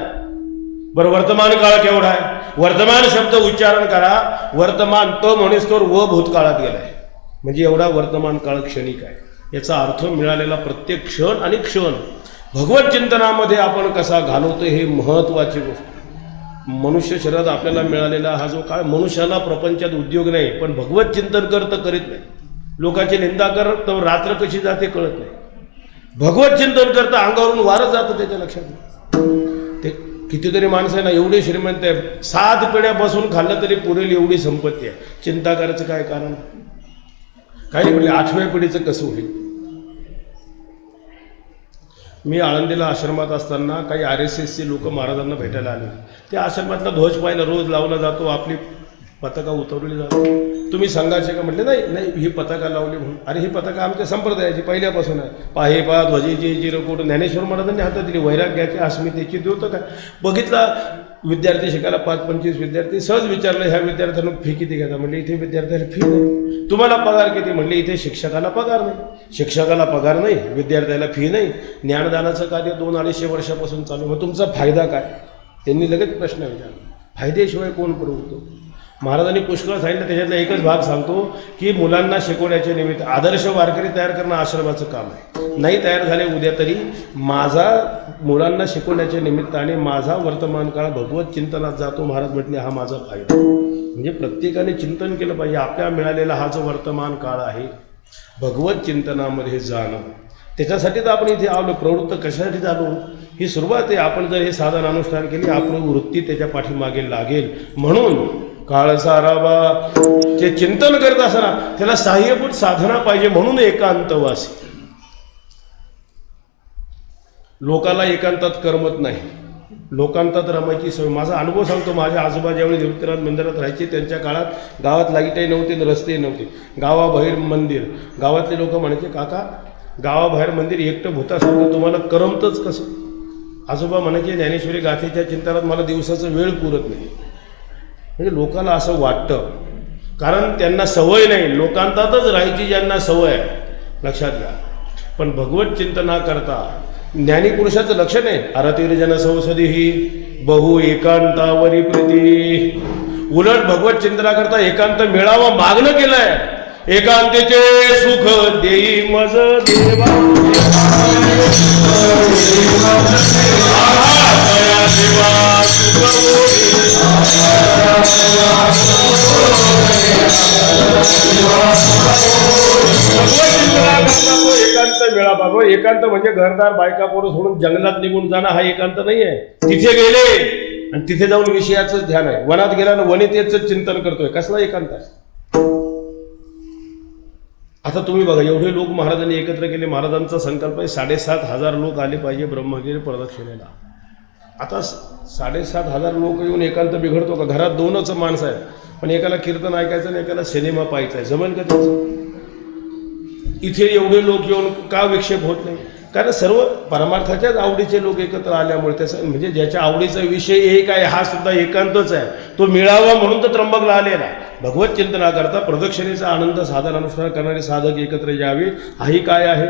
बरं, वर्तमान काळ केवढा आहे? वर्तमान शब्द उच्चारण करा. वर्तमान तो म्हणूस तर व भूतकाळात गेलाय, म्हणजे एवढा वर्तमान काळ क्षणिक आहे. याचा अर्थ मिळालेला प्रत्येक क्षण आणि क्षण भगवत चिंतनामध्ये आपण कसा घालवतो हे महत्त्वाची गोष्ट. मनुष्य शरीरात आपल्याला मिळालेला हा जो काळ, मनुष्याला प्रपंचात उद्योग नाही, पण भगवत चिंतन करत करीत नाही. लोकांची निंदा करत तर रात्र कशी जाते कळत नाही. भगवत चिंतन करता अंगावरून वारं जातं त्याच्या लक्षात नाही. ते कितीतरी माणसं आहे ना, एवढे श्रीमंत आहे, 7 पिढ्या बसून खाल्लं तरी पुरेल एवढी संपत्ती आहे. चिंता करायचं काय कारण? काही म्हणजे 8व्या पिढीचं कसं होईल? मी आळंदीला आश्रमात असताना काही RSSचे लोक महाराजांना भेटायला आले. त्या आश्रमातला ध्वज पाहिला रोज लावला जातो, आपली पताका उतरवली जातो. तुम्ही सांगायचे का? म्हटले नाही नाही, ही पताका लावली म्हणून. अरे ही पताका आमच्या संप्रदायाची पहिल्यापासून आहे. पाहे पा ध्वजेची चिरकोट ज्ञानेश्वर महाराजांनी हातात दिली. वैराग्याची अस्मितेची देवतं काय? बघितला विद्यार्थी शिकायला 5-25 विद्यार्थी. सहज विचारलं ह्या विद्यार्थ्यांना फी किती घेता? म्हणले इथे विद्यार्थ्याला फी नाही. तुम्हाला पगार किती? म्हणले इथे शिक्षकाला पगार नाही. शिक्षकाला पगार नाही, विद्यार्थ्याला फी नाही. ज्ञानदानाचं कार्य 2-250 वर्षापासून चालू. मग तुमचा फायदा काय? त्यांनी लगेच प्रश्न विचारला. फायद्याशिवाय कोण पुरवतो? महाराजांनी पुष्कळ सांगितलं, त्याच्यातला एकच भाग सांगतो की मुलांना शिकवण्याच्या निमित्त आदर्श वारकरी तयार करणं आश्रमाचं काम आहे. नाही तयार झाले उद्या तरी माझा मुलांना शिकवण्याच्या निमित्ताने माझा वर्तमान काळ भगवत चिंतनात जातो. महाराज म्हटले हा माझा फायदा. म्हणजे प्रत्येकाने चिंतन केलं पाहिजे. आपल्याला मिळालेला हा जो वर्तमान काळ आहे भगवत चिंतनामध्ये जाणं, त्याच्यासाठी तर आपण इथे आलो. प्रवृत्त कशासाठी झालो ही सुरुवात आहे. आपण जर हे साधन अनुष्ठान केली आपली वृत्ती त्याच्या पाठीमागे लागेल. म्हणून काळ साराबा जे चिंतन करत असताना त्याला सहाय्यभूत साधना पाहिजे. म्हणून एकांतवासी. लोकाला एकांतात करमत नाही, लोकांतात रमायची सवय. माझा अनुभव सांगतो. माझ्या आजोबा ज्यावेळी निवृत्तीनाथ मंदिरात राहायचे त्यांच्या काळात गावात लाईटही नव्हती, रस्ते नव्हते, गावाबाहेर मंदिर. गावातले लोक म्हणायचे काका गावाबाहेर मंदिर एकटं भूतासारखं तुम्हाला करमतंच कसं? आजोबा म्हणायचे ज्ञानेश्वरी गाथेच्या चिंतनात मला दिवसाचा वेळ पुरत नाही. म्हणजे लोकांना असं वाटतं, कारण त्यांना सवय नाही. लोकांतातच राहायची ज्यांना सवय आहे, लक्षात घ्या. पण भगवत चिंतना करता ज्ञानी पुरुषाचं लक्षण आहे. अरतीर जन संसदी ही बहु एकांतावरी प्रीती. उलट भगवत चिंतना करता एकांत मिळावा मागणं केलंय. एकांतेचे सुख देई मज देवा एकांत मिळावा. एकांत म्हणजे घरदार बायका पोरं सोडून जंगलात निघून जाणं हा एकांत नाही आहे. तिथे गेले आणि तिथे जाऊन विषयाचं ध्यान आहे. वनात गेल्यानं वनितेचं चिंतन करतोय. कसला एकांत आहे? आता तुम्ही बघा एवढे लोक महाराजांनी एकत्र केले. महाराजांचा संकल्प आहे 7,500 लोक आले पाहिजे ब्रह्मगिरी प्रदक्षिणेला. आता 7,500 लोक येऊन एकांत बिघडतो का? घरात 2च माणसं आहेत, पण एकाला कीर्तन ऐकायचं आणि एकाला सिनेमा पाहायचा आहे. जमेल का त्याचं? इथे एवढे लोक येऊन का विक्षेप होत नाही? कारण सर्व परमार्थाच्याच आवडीचे लोक एकत्र आल्यामुळे त्याचं म्हणजे ज्याच्या आवडीचा विषय एक आहे हा सुद्धा एकांतच आहे. तो मिळावा म्हणून तर त्र्यंबकला आलेला. भगवत चिंतना करता प्रदक्षिणेचा आनंद साधन अनुष्ठान करणारे साधक एकत्र यावे हाही काय आहे?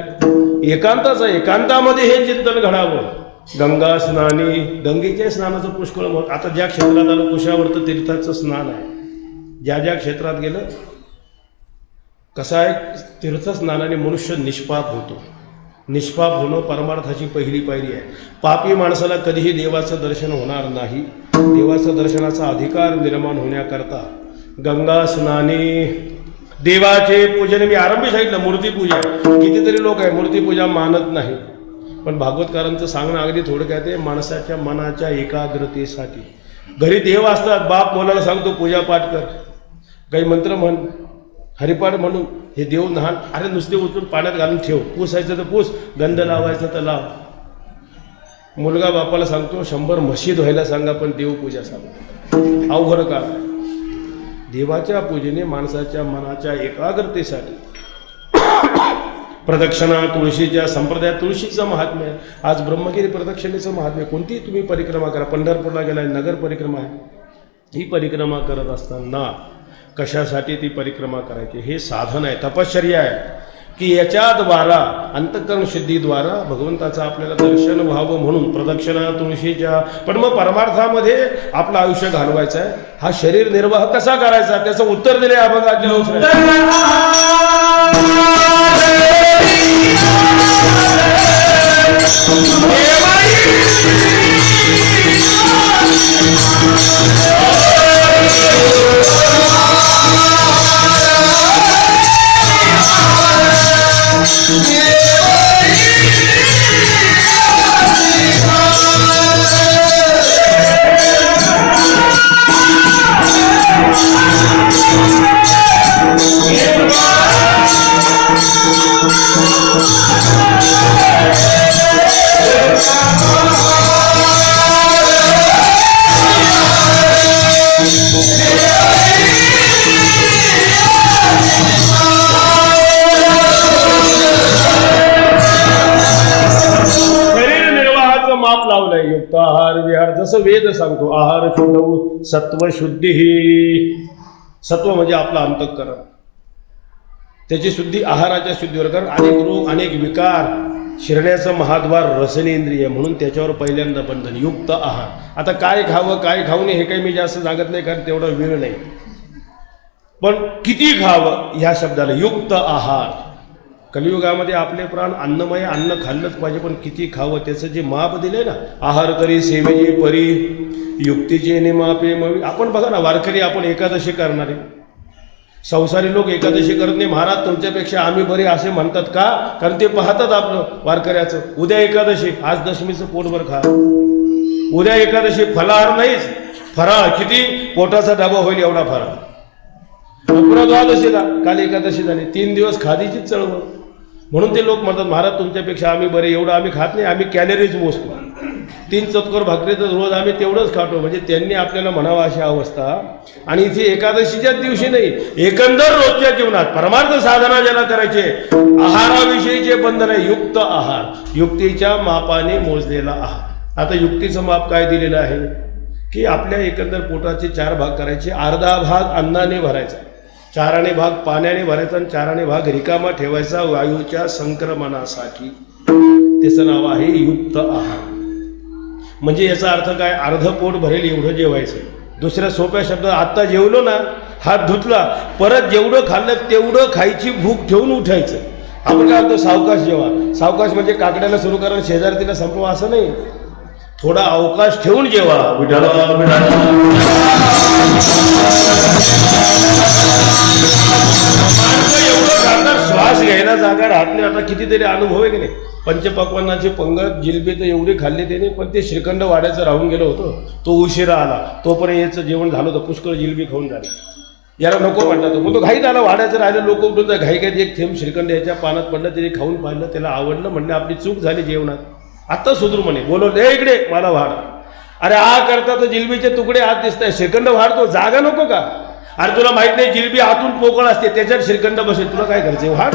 एकांताचा. एकांतामध्ये हे चिंतन घडावं. गंगा स्नानी, गंगेच्या स्नानाचं पुष्कळ महत्त्व. आता ज्या क्षेत्रात आलं कुशावर्त तीर्थाचं स्नान आहे. ज्या ज्या क्षेत्रात गेलं कसं आहे, तीर्थस्नानाने मनुष्य निष्पाप होतो. निष्पाप होणं परमार्थाची पहिली पायरी आहे. पापी माणसाला कधीही देवाचं दर्शन होणार नाही. देवाचं दर्शनाचा अधिकार निर्माण होण्याकरता गंगा स्नानी देवाचे पूजन. मी आरंभी सांगितलं मूर्तीपूजा. कितीतरी लोक आहे मूर्तीपूजा मानत नाही, पण भागवतकारांचं सांगणं अगदी थोडक्यात आहे. माणसाच्या मनाच्या एकाग्रतेसाठी. घरी देव असतात, बाप मुलाला सांगतो पूजा पाठ कर, काही मंत्र म्हण, हरिपाठ म्हणून हे देव लहान. अरे नुसते उचलून पाण्यात घालून ठेव, पुसायचं तर पुस, गंध लावायचं तर लाव. मुलगा बापाला सांगतो 100 म्हशी धुवायला सांगा पण देवपूजा सांगा. अवघड का? देवाच्या पूजेने माणसाच्या मनाच्या एकाग्रतेसाठी प्रदक्षिणा. तुळशीच्या संप्रदायात तुळशीचं महात्म्य आहे. आज ब्रह्मगिरी प्रदक्षिणेचं महात्म्य. कोणतीही तुम्ही परिक्रमा करा, पंढरपूरला गेलाय नगर परिक्रमा आहे, ही परिक्रमा करत असताना कशासाठी ती परिक्रमा करायची, हे साधन आहे, तपश्चर्या आहे की याच्याद्वारा अंतःकरण शुद्धीद्वारा भगवंताचं आपल्याला दर्शन व्हावं म्हणून प्रदक्षिणा तुळशीच्या. पण मग परमार्थामध्ये आपलं आयुष्य घालवायचं आहे. हा शरीर निर्वाह कसा करायचा त्याचं उत्तर दिले माप लावलंय. युक्त आहार विहार, जसं वेद सांगतो आहार शुद्ध सत्व शुद्धी. सत्व म्हणजे आपलं अंतःकरण, त्याची शुद्धी आहाराच्या शुद्धीवर. कारण अनेक रोग अनेक विकार, शिरण्याचं महाद्वार रसनेंद्रिय, म्हणून त्याच्यावर पहिल्यांदा बंधन. युक्त आहार. आता काय खावं काय खाऊ नये हे काही मी जास्त सांगत नाही, कारण तेवढा वेळ नाही. पण किती खावं ह्या शब्दाला युक्त आहार. कलियुगामध्ये आपले प्राण अन्नमय, अन्न खाल्लंच पाहिजे, पण किती खावं त्याचं जे माप दिले ना, आहार करी सेवेचे परी युक्तीचे नेमापे मवी. आपण बघा ना, वारकरी आपण एकादशी करणारे, संसारी लोक एकादशी करत नाही. महाराज तुमच्यापेक्षा आम्ही बरे असे म्हणतात का? कारण ते पाहतात आपलं वारकऱ्याचं. उद्या एकादशी, आज दशमीचं पोटभर खा. उद्या एकादशी फलाहार नाहीच, फराळ. किती पोटाचा डबा होईल एवढा फराळ. पुन्हा द्वादशीला, काल एकादशी झाली, 3 दिवस खादीचीच चळवळ. म्हणून ते लोक म्हणतात महाराज तुमच्यापेक्षा आम्ही बरे, एवढं आम्ही खात नाही, आम्ही कॅलरीज मोजतो. 3 चतकोर भाकरी तर रोज आम्ही तेवढंच खातो. म्हणजे त्यांनी आपल्याला म्हणावं अशी अवस्था. आणि इथे एकादशीच्याच दिवशी नाही, एकंदर रोजच्या जीवनात परमार्थ साधना ज्याला करायचे, आहाराविषयीचे बंधन आहे. युक्त आहार, युक्तीच्या मापाने मोजलेला आहार. आता युक्तीचं माप काय दिलेलं आहे की आपल्या एकंदर पोटाचे 4 भाग करायचे. अर्धा भाग अन्नाने भरायचा, 4 भाग पाण्याने भरायचा आणि 4 भाग रिकामा ठेवायचा वायूच्या संक्रमणासाठी. त्याचं नाव आहे युक्त आहार. म्हणजे याचा अर्थ काय? अर्ध पोट भरेल एवढं जेवायचं. दुसऱ्या सोप्या शब्दात, आत्ता जेवलो ना, हात धुतला, परत जेवढं खाल्लं तेवढं खायची भूक ठेवून उठायचं. आपण काय म्हणतो सावकाश जेवा. सावकाश म्हणजे काकड्याला सुरू करा, शेजारी तिला संपवा असं नाही. थोडा अवकाश ठेवून जेवा. विठाला एवढं खाणार, श्वास घ्यायला जागा राहत नाही. आता कितीतरी अनुभव आहे की नाही. पंचपक्वान्नाची पंगत जिलबी तर एवढी खाल्ली त्याने, पण ते श्रीखंड वाड्याचं राहून गेलं होतं. तो उशिरा आला, तोपर्यंत याचं जेवण झालं होतं, पुष्कळ जिलबी खाऊन झाली. याला नको म्हणतात. मग तो घाईत आला, वाड्याचं राहिलं. लोक उठून जा, घाई घाईत एक थेंब श्रीखंड याच्या पानात पडलं, त्याने खाऊन पाहिलं, त्याला आवडलं. म्हणलं आपली चूक झाली जेवणात, आता सुधरू म्हणे. बोलवलं इकडे मला वाढ. अरे करता तर जिलबीचे तुकडे आत दिसत आहे, श्रीखंड वाढतो, जागा नको का? अरे तुला माहित नाही जिलबी आतून पोकळ असते, त्याच्यात श्रीखंड बसेल, तुला काय करायचं? वाढ.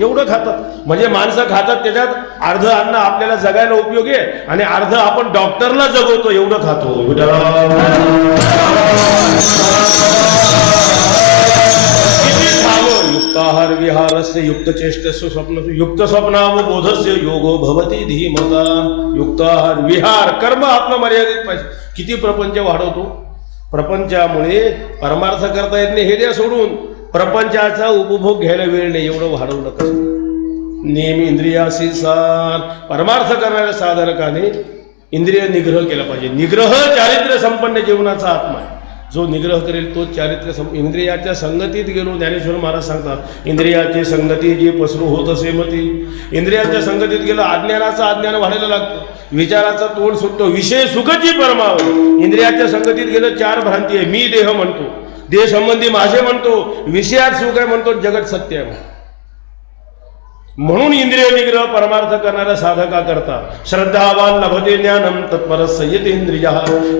एवढं खातात. म्हणजे माणसं खातात, त्याच्यात अर्ध अन्न आपल्याला जगायला उपयोगी आहे आणि अर्ध आपण डॉक्टरला जगवतो, एवढं खातो. युक्त आहार विहारस्य युक्त चेष्टस्य स्वप्न युक्त स्वप्नावबोधस्य योगो भवती धीमता. युक्त आहार विहार, कर्म आपलं मर्यादित पाहिजे. किती प्रपंच वाढवतो. प्रपंचामुळे परमार्थ करता येत नाही, हे द्या सोडून. प्रपंचाचा उपभोग घ्यायला वेळ नाही, एवढं वाढवलं कसं? नेहमी इंद्रियासी सार. परमार्थ करणाऱ्या साधकाने इंद्रिय निग्रह केला पाहिजे. निग्रह चारित्र्य संपन्न जीवनाचा आत्मा आहे. जो निग्रह करेल तो चारित्र्य इंद्रियाच्या संगतीत गेलो. ज्ञानेश्वर महाराज सांगतात, इंद्रियाची संगती जी पसरू होत असे मती. इंद्रियाच्या संगतीत गेलं, अज्ञानाचा अज्ञान वाढायला लागतो, विचाराचा तोड सुटतो, विषय सुखची परमावली. इंद्रियाच्या संगतीत गेलं 4 भ्रांती आहे. मी देह म्हणतो, देह संबंधी माझे म्हणतो, विषयात सुख आहे म्हणतो, जगत सत्य आहे. म्हणून इंद्रिय निग्रह परमार्थ करणाऱ्या साधका करता. श्रद्धावान लभते ज्ञानम तत्पर संयतेंद्रिया.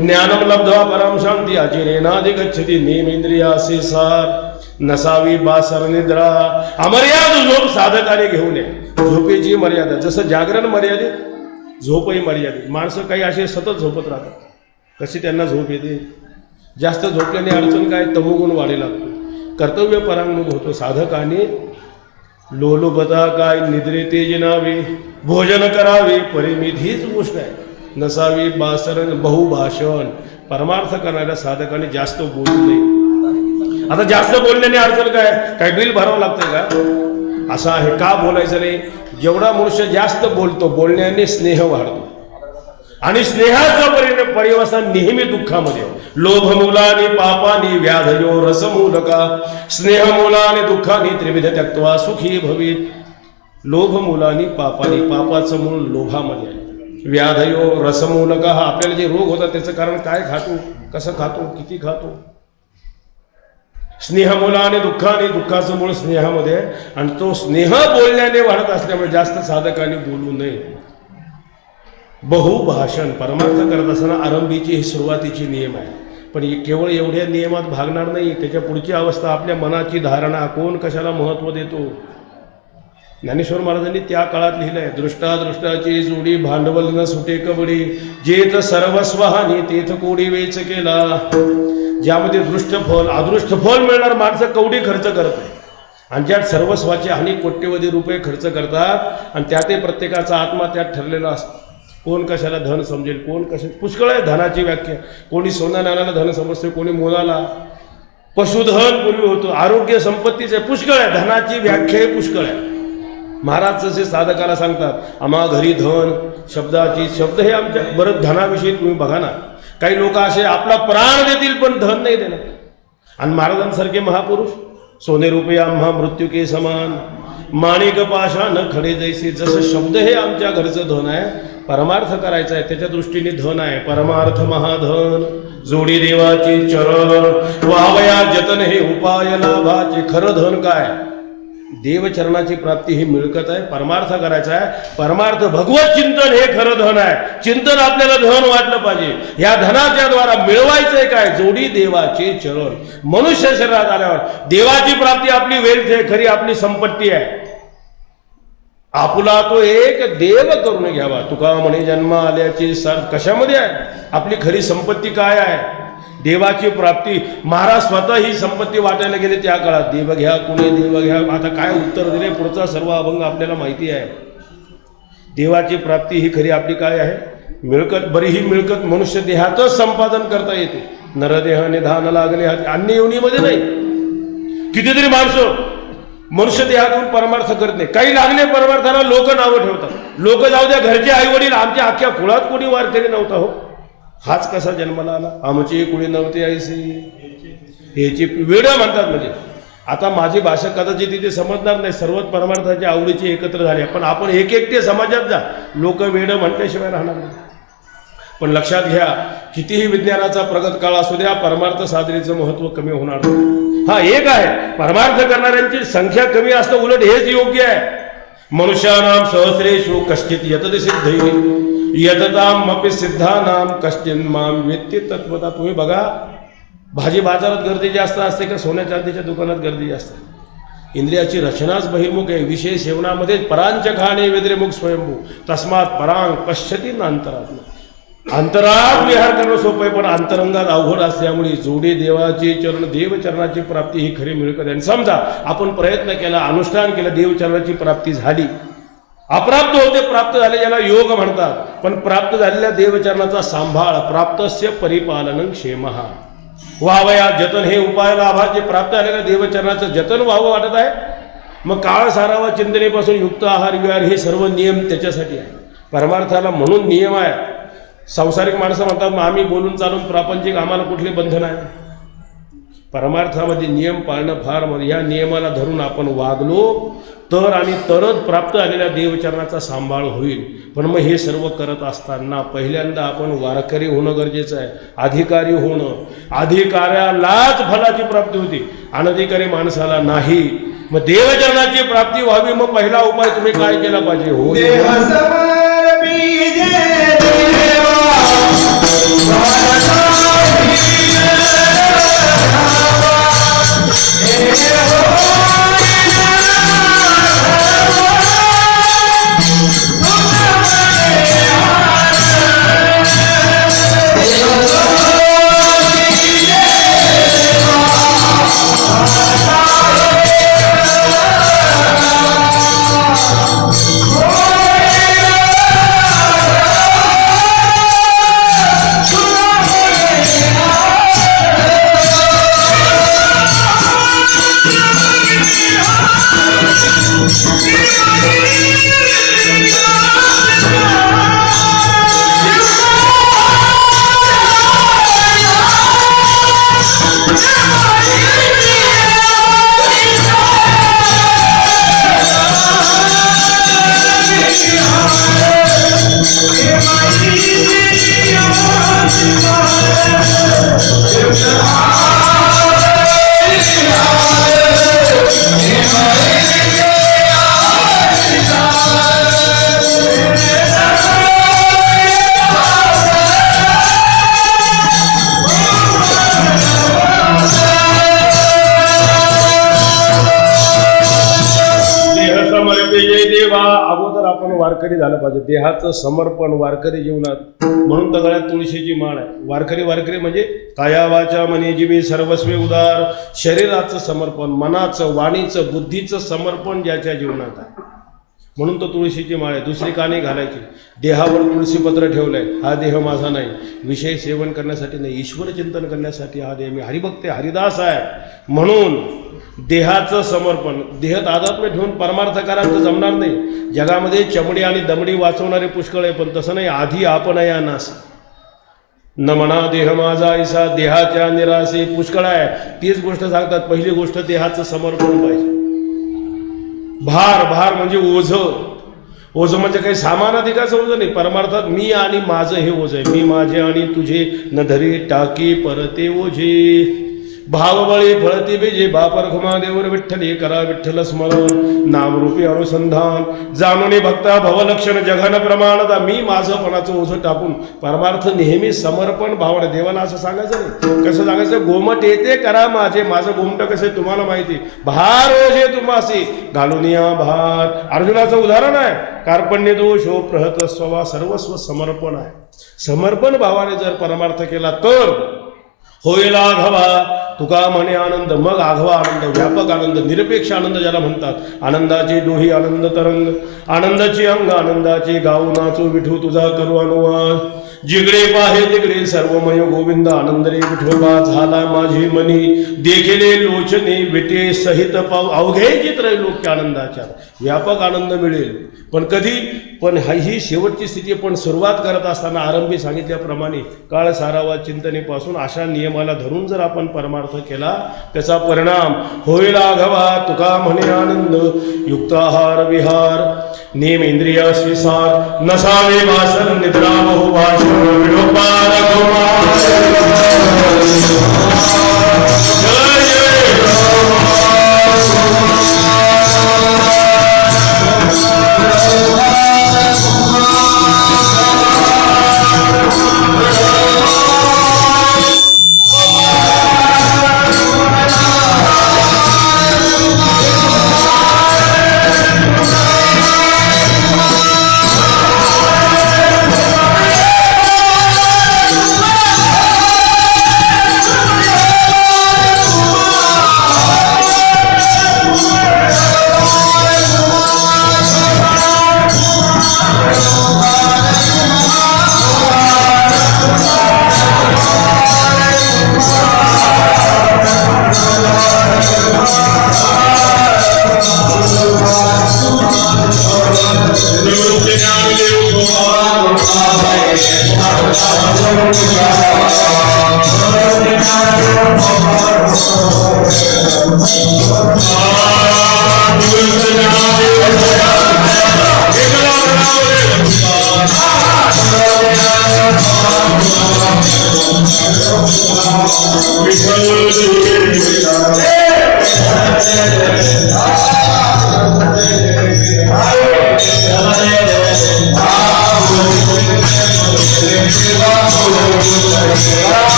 ज्ञानम लब्ध्वा परम शांती अचिरेनाधिगच्छति. नेमेंद्रियासी सार. नसावी बासर निद्रा. अमर्याद झोप साधकाने घेऊ नये. झोपेची मर्यादा, जसं जागरण मर्यादित, झोपही मर्यादित. माणसं काही असे सतत झोपत राहतात, कशी त्यांना झोप येते? जास्त झोपल्याने अडचण काय, तमोगुण वाढेल लागतो, कर्तव्य परांगमुख होतो. साधकाने लोलुपता काय, निद्रे तेज नावे, भोजन करावे परिमित, हीच गोष्ट आहे. नसावी बासरण बहुभाषण, परमार्थ करणाऱ्या साधकाने जास्त बोलू नये. आता जास्त बोलल्याने अडचण काय, काय बिल भरावं लागतंय का, असं आहे. का बोलायचं नाही, जेवढा मनुष्य जास्त बोलतो बोलण्याने स्नेह वाढतो आणि स्नेहाचं परिवर्तन नेहमी दुःखामध्ये. लोभ मुलानी पापानी व्याधयो रसमूलका, स्नेह मुलाने दुःखानी त्रिविध त्यक्त्वा सुखी भवेत. लोभ मुलानी पापानी, पापाचं मूळ लोभामध्ये आहे. व्याधयो रसमूलका, हा आपल्याला जे रोग होतात त्याचं कारण काय खातो, कसं खातो, किती खातो. स्नेह मुलाने दुःखाने, दुःखाचं मूळ स्नेहामध्ये आहे आणि तो स्नेह बोलण्याने वाढत असल्यामुळे जास्त साधकाने बोलू नये. बहुभाषण, परमार्थ करत असताना आरंभीची ही सुरुवातीची नियम आहे. पण केवळ एवढ्या नियमात भागणार नाही, त्याच्या पुढची अवस्था आपल्या मनाची धारणा, कोण कशाला महत्त्व देतो. ज्ञानेश्वर महाराजांनी त्या काळात लिहिलं आहे, दृष्टादृष्टाची जोडी भांडवल न सुटे कबडी, जेथ सर्वस्व हानी तेथ कोडी वेच केला. ज्यामध्ये दृष्ट फल अदृष्ट फल मिळणार माणसं कवडी खर्च करत आहे आणि ज्यात सर्वस्वाचे हानी कोट्यवधी रुपये खर्च करतात आणि त्यातही प्रत्येकाचा आत्मा त्यात ठरलेला असतो. कोण कशाला धन समजेल, कोण कशा, पुष्कळ आहे धनाची व्याख्या. कोणी सोना नाण्याला धन समजते, कोणी मोलाला. पशुधन पूर्वी होतं, आरोग्य संपत्तीचे पुष्कळ आहे, धनाची व्याख्या पुष्कळ आहे. महाराज जसे साधकाला सांगतात, आम्हा घरी धन शब्दाची, शब्द हे आमच्या बरं धनाविषयी तुम्ही बघा ना, काही लोक असे आपला प्राण देतील पण धन नाही देणार. आणि महाराजांसारखे महापुरुष, सोने रुपये आम्हा मृत्यू के समान, माणिक पाषाण खडे जैसे. जसं शब्द हे आमच्या घरचं धन आहे, परमार्थ करायचा आहे त्याच्या दृष्टीने धन आहे. परमार्थ महाधन, जोडी देवाचे चरण, वावया जतन हे उपाय लाभाचे. खरं धन काय, देवचरणाची प्राप्ती ही मिळकत आहे. परमार्थ करायचा आहे, परमार्थ भगवत चिंतन हे खरं धन आहे. चिंतन आपल्याला धन वाटलं पाहिजे. या धनाच्या द्वारा मिळवायचंय काय, जोडी देवाचे चरण. मनुष्य शरीरात आल्यावर देवाची प्राप्ती आपली वेल्थ आहे, खरी आपली संपत्ती आहे. आपुला तो एक देव करून घ्यावा, तुका म्हणे जन्म आल्याची सर कशामध्ये आहे, आपली खरी संपत्ती काय आहे, देवाची प्राप्ती. महाराज स्वतः ही संपत्ती वाटायला गेले त्या काळात, देव घ्या कुणी देव घ्या. आता काय उत्तर दिले, पुढचा सर्व अभंग आपल्याला माहिती आहे. देवाची प्राप्ती ही खरी आपली काय आहे, मिळकत. बरी ही मिळकत मनुष्य देहातच संपादन करता येते. नरदेह निधान लागले अन्य योनीमध्ये नाही. कितीतरी माणसं मनुष्य देहातून परमार्थ करत नाही. काही लागले परमार्थाला लोक नावं ठेवतात. लोक जाऊ द्या, घरचे आई वडील, आमच्या अख्ख्या कुळात कोणी वारकरी नव्हता हो, हाच कसा जन्माला आला, आमची कुणी नव्हते ऐसी, ह्याची वेडं म्हणतात. म्हणजे आता माझी भाषा कदाचित तिथे समजणार नाही, सर्वच परमार्थाच्या आवडीचे एकत्र झाले. पण आपण एक एकटे समाजात जा, लोक वेडं म्हटल्याशिवाय राहणार नाही. पण लक्षात घ्या, कितीही विज्ञानाचा प्रगत काळ असू द्या, परमार्थ साधनेचं महत्त्व कमी होणार नाही. हा एक आहे, परमार्थ करणाऱ्यांची संख्या कमी असतं, उलट हेच योग्य आहे. मनुष्यानाम सहस्रेषु कश्चित यतते सिद्धै यतताम अपि सिद्धानाम कश्चिन माम वेत्ति तत्वता. तुम्ही बघा, भाजी बाजारात गर्दी जास्त असते का सोन्या चांदीच्या दुकानात गर्दी जास्त? इंद्रियाची रचनाच बहिर्मुख आहे. विषय सेवनामध्ये परांच खाणे वेद्रेमुख स्वयंभू, तस्मात परांग पश्यती अंतरात्मा. अंतरात विहार करणं सोपं आहे, पण अंतरंगात अवघड असल्यामुळे जोडी देवाचे चरण, देवचरणाची प्राप्ती ही खरी मिळकत आहे. समजा आपण प्रयत्न केला, अनुष्ठान केलं, देवचरणाची प्राप्ती झाली, अप्राप्त होते प्राप्त झाले ज्याला योग म्हणतात. पण प्राप्त झालेल्या देवचरणाचा सांभाळ, प्राप्तस्य परिपालनं क्षेमः, व्हावया जतन हे उपाय लाभाचे. प्राप्त झालेल्या देवचरणाचं जतन व्हावं वाटत आहे. मग काळ सारावा चिंतनेपासून युक्त आहार विहार हे सर्व नियम त्याच्यासाठी आहे. परमार्थाला म्हणून नियम आहे. संसारिक माणसं म्हणतात मग आम्ही बोलून चालून प्रापंचिक, आम्हाला कुठले बंधन आहे? परमार्थामध्ये नियम पाळणं फार, या नियमाला धरून आपण वागलो तर आणि तरच प्राप्त झालेल्या देवचरणाचा सांभाळ होईल. पण मग हे सर्व करत असताना पहिल्यांदा आपण वारकरी होणं गरजेचं आहे, अधिकारी होणं. अधिकाऱ्यालाच फलाची प्राप्ती होती, अनधिकारी माणसाला नाही. मग देवचरणाची प्राप्ती व्हावी, मग पहिला उपाय तुम्ही काय केला पाहिजे? हो आपण वारकरी झालं पाहिजे. देहाचं समर्पण वारकरी जीवनात, म्हणून तर गळ्यात तुळशीची माळ आहे. वारकरी वारकरी म्हणजे काया वाचा मनी जीवी सर्वस्वी उदार. शरीराचं समर्पण, मनाचं, वाणीचं, बुद्धीचं समर्पण ज्याच्या जीवनात आहे, म्हणून तो तुळशीची माळ आहे. दुसरी का नाही घालायची? देहावर तुळशीपत्र ठेवलंय. हा देह माझा नाही, विषय सेवन करण्यासाठी नाही, ईश्वर चिंतन करण्यासाठी हा देह. मी हरिभक्त आहे, हरिदास आहे. म्हणून देहाचं समर्पण, देह तादात्म्य ठेवून परमार्थ करायचं जमणार नाही. जगामध्ये चमडी आणि दमडी वाचवणारे पुष्कळ आहे, पण तसं नाही. आधी आपण या नास न म्हणा देह माझा ऐसा, देहाच्या निराशे पुष्कळ आहे. तीच गोष्ट सांगतात. पहिली गोष्ट देहाचं समर्पण पाहिजे. भार म्हणजे ओझं म्हणजे काही सामान अधिकाचं ओझं नाही. परमार्थात मी आणि माझं हे ओझं आहे. मी माझे आणि तुझे न धरी टाकी परते ओझे. भावबळे फळते बेजे बापर घुमादेवर विठ्ठल करा विठ्ठल स्मरण. नामरूपी अनुसंधान जाणून भक्ता भवलक्षण जघन प्रमाणता. मी माझंपणाचं ओझं टाकून परमार्थ नेहमी समर्पण भावना. देवाला असं सांगायचं नाही. कसं सांगायचं? गोमट येते करा माझे. माझं गोमट कसं आहे तुम्हाला माहिती. भार ओझे तुम्हासी घालून या भार. अर्जुनाचं उदाहरण आहे. कार्पण्य दोष हो प्रहत स्ववा सर्वस्व समर्पण आहे. समर्पण भावाने जर परमार्थ केला तर होईल आघवा. तुका म्हणे आनंद, मग आघवा आनंद, व्यापक आनंद, निरपेक्ष आनंद ज्याला म्हणतात. आनंदाचे डोही आनंद तरंग, आनंदाची अंग आनंदाचे गाऊ नाचू विठू तुझा करू अनुवाद. जिगडे पाहे तिकडे सर्वमय गोविंद आनंद रे विठोबा झाला माझी मनी. देखिले लोचने विटे सहित पाव अवघे चित्र लोक आनंदाच्या. व्यापक आनंद मिळेल, पण कधी? पण ही शेवटची स्थिती. पण सुरुवात करत असताना आरंभी सांगितल्याप्रमाणे काळ सारावा चिंतनेपासून अशा नियमाला धरून जर आपण परमार्थ केला, त्याचा परिणाम होईल आघवा. तुका म्हणे आनंद युक्त आहार विहार. नेम इंद्रियाशी सार नसावे वासन निद्रा बहु भाषण विडोपार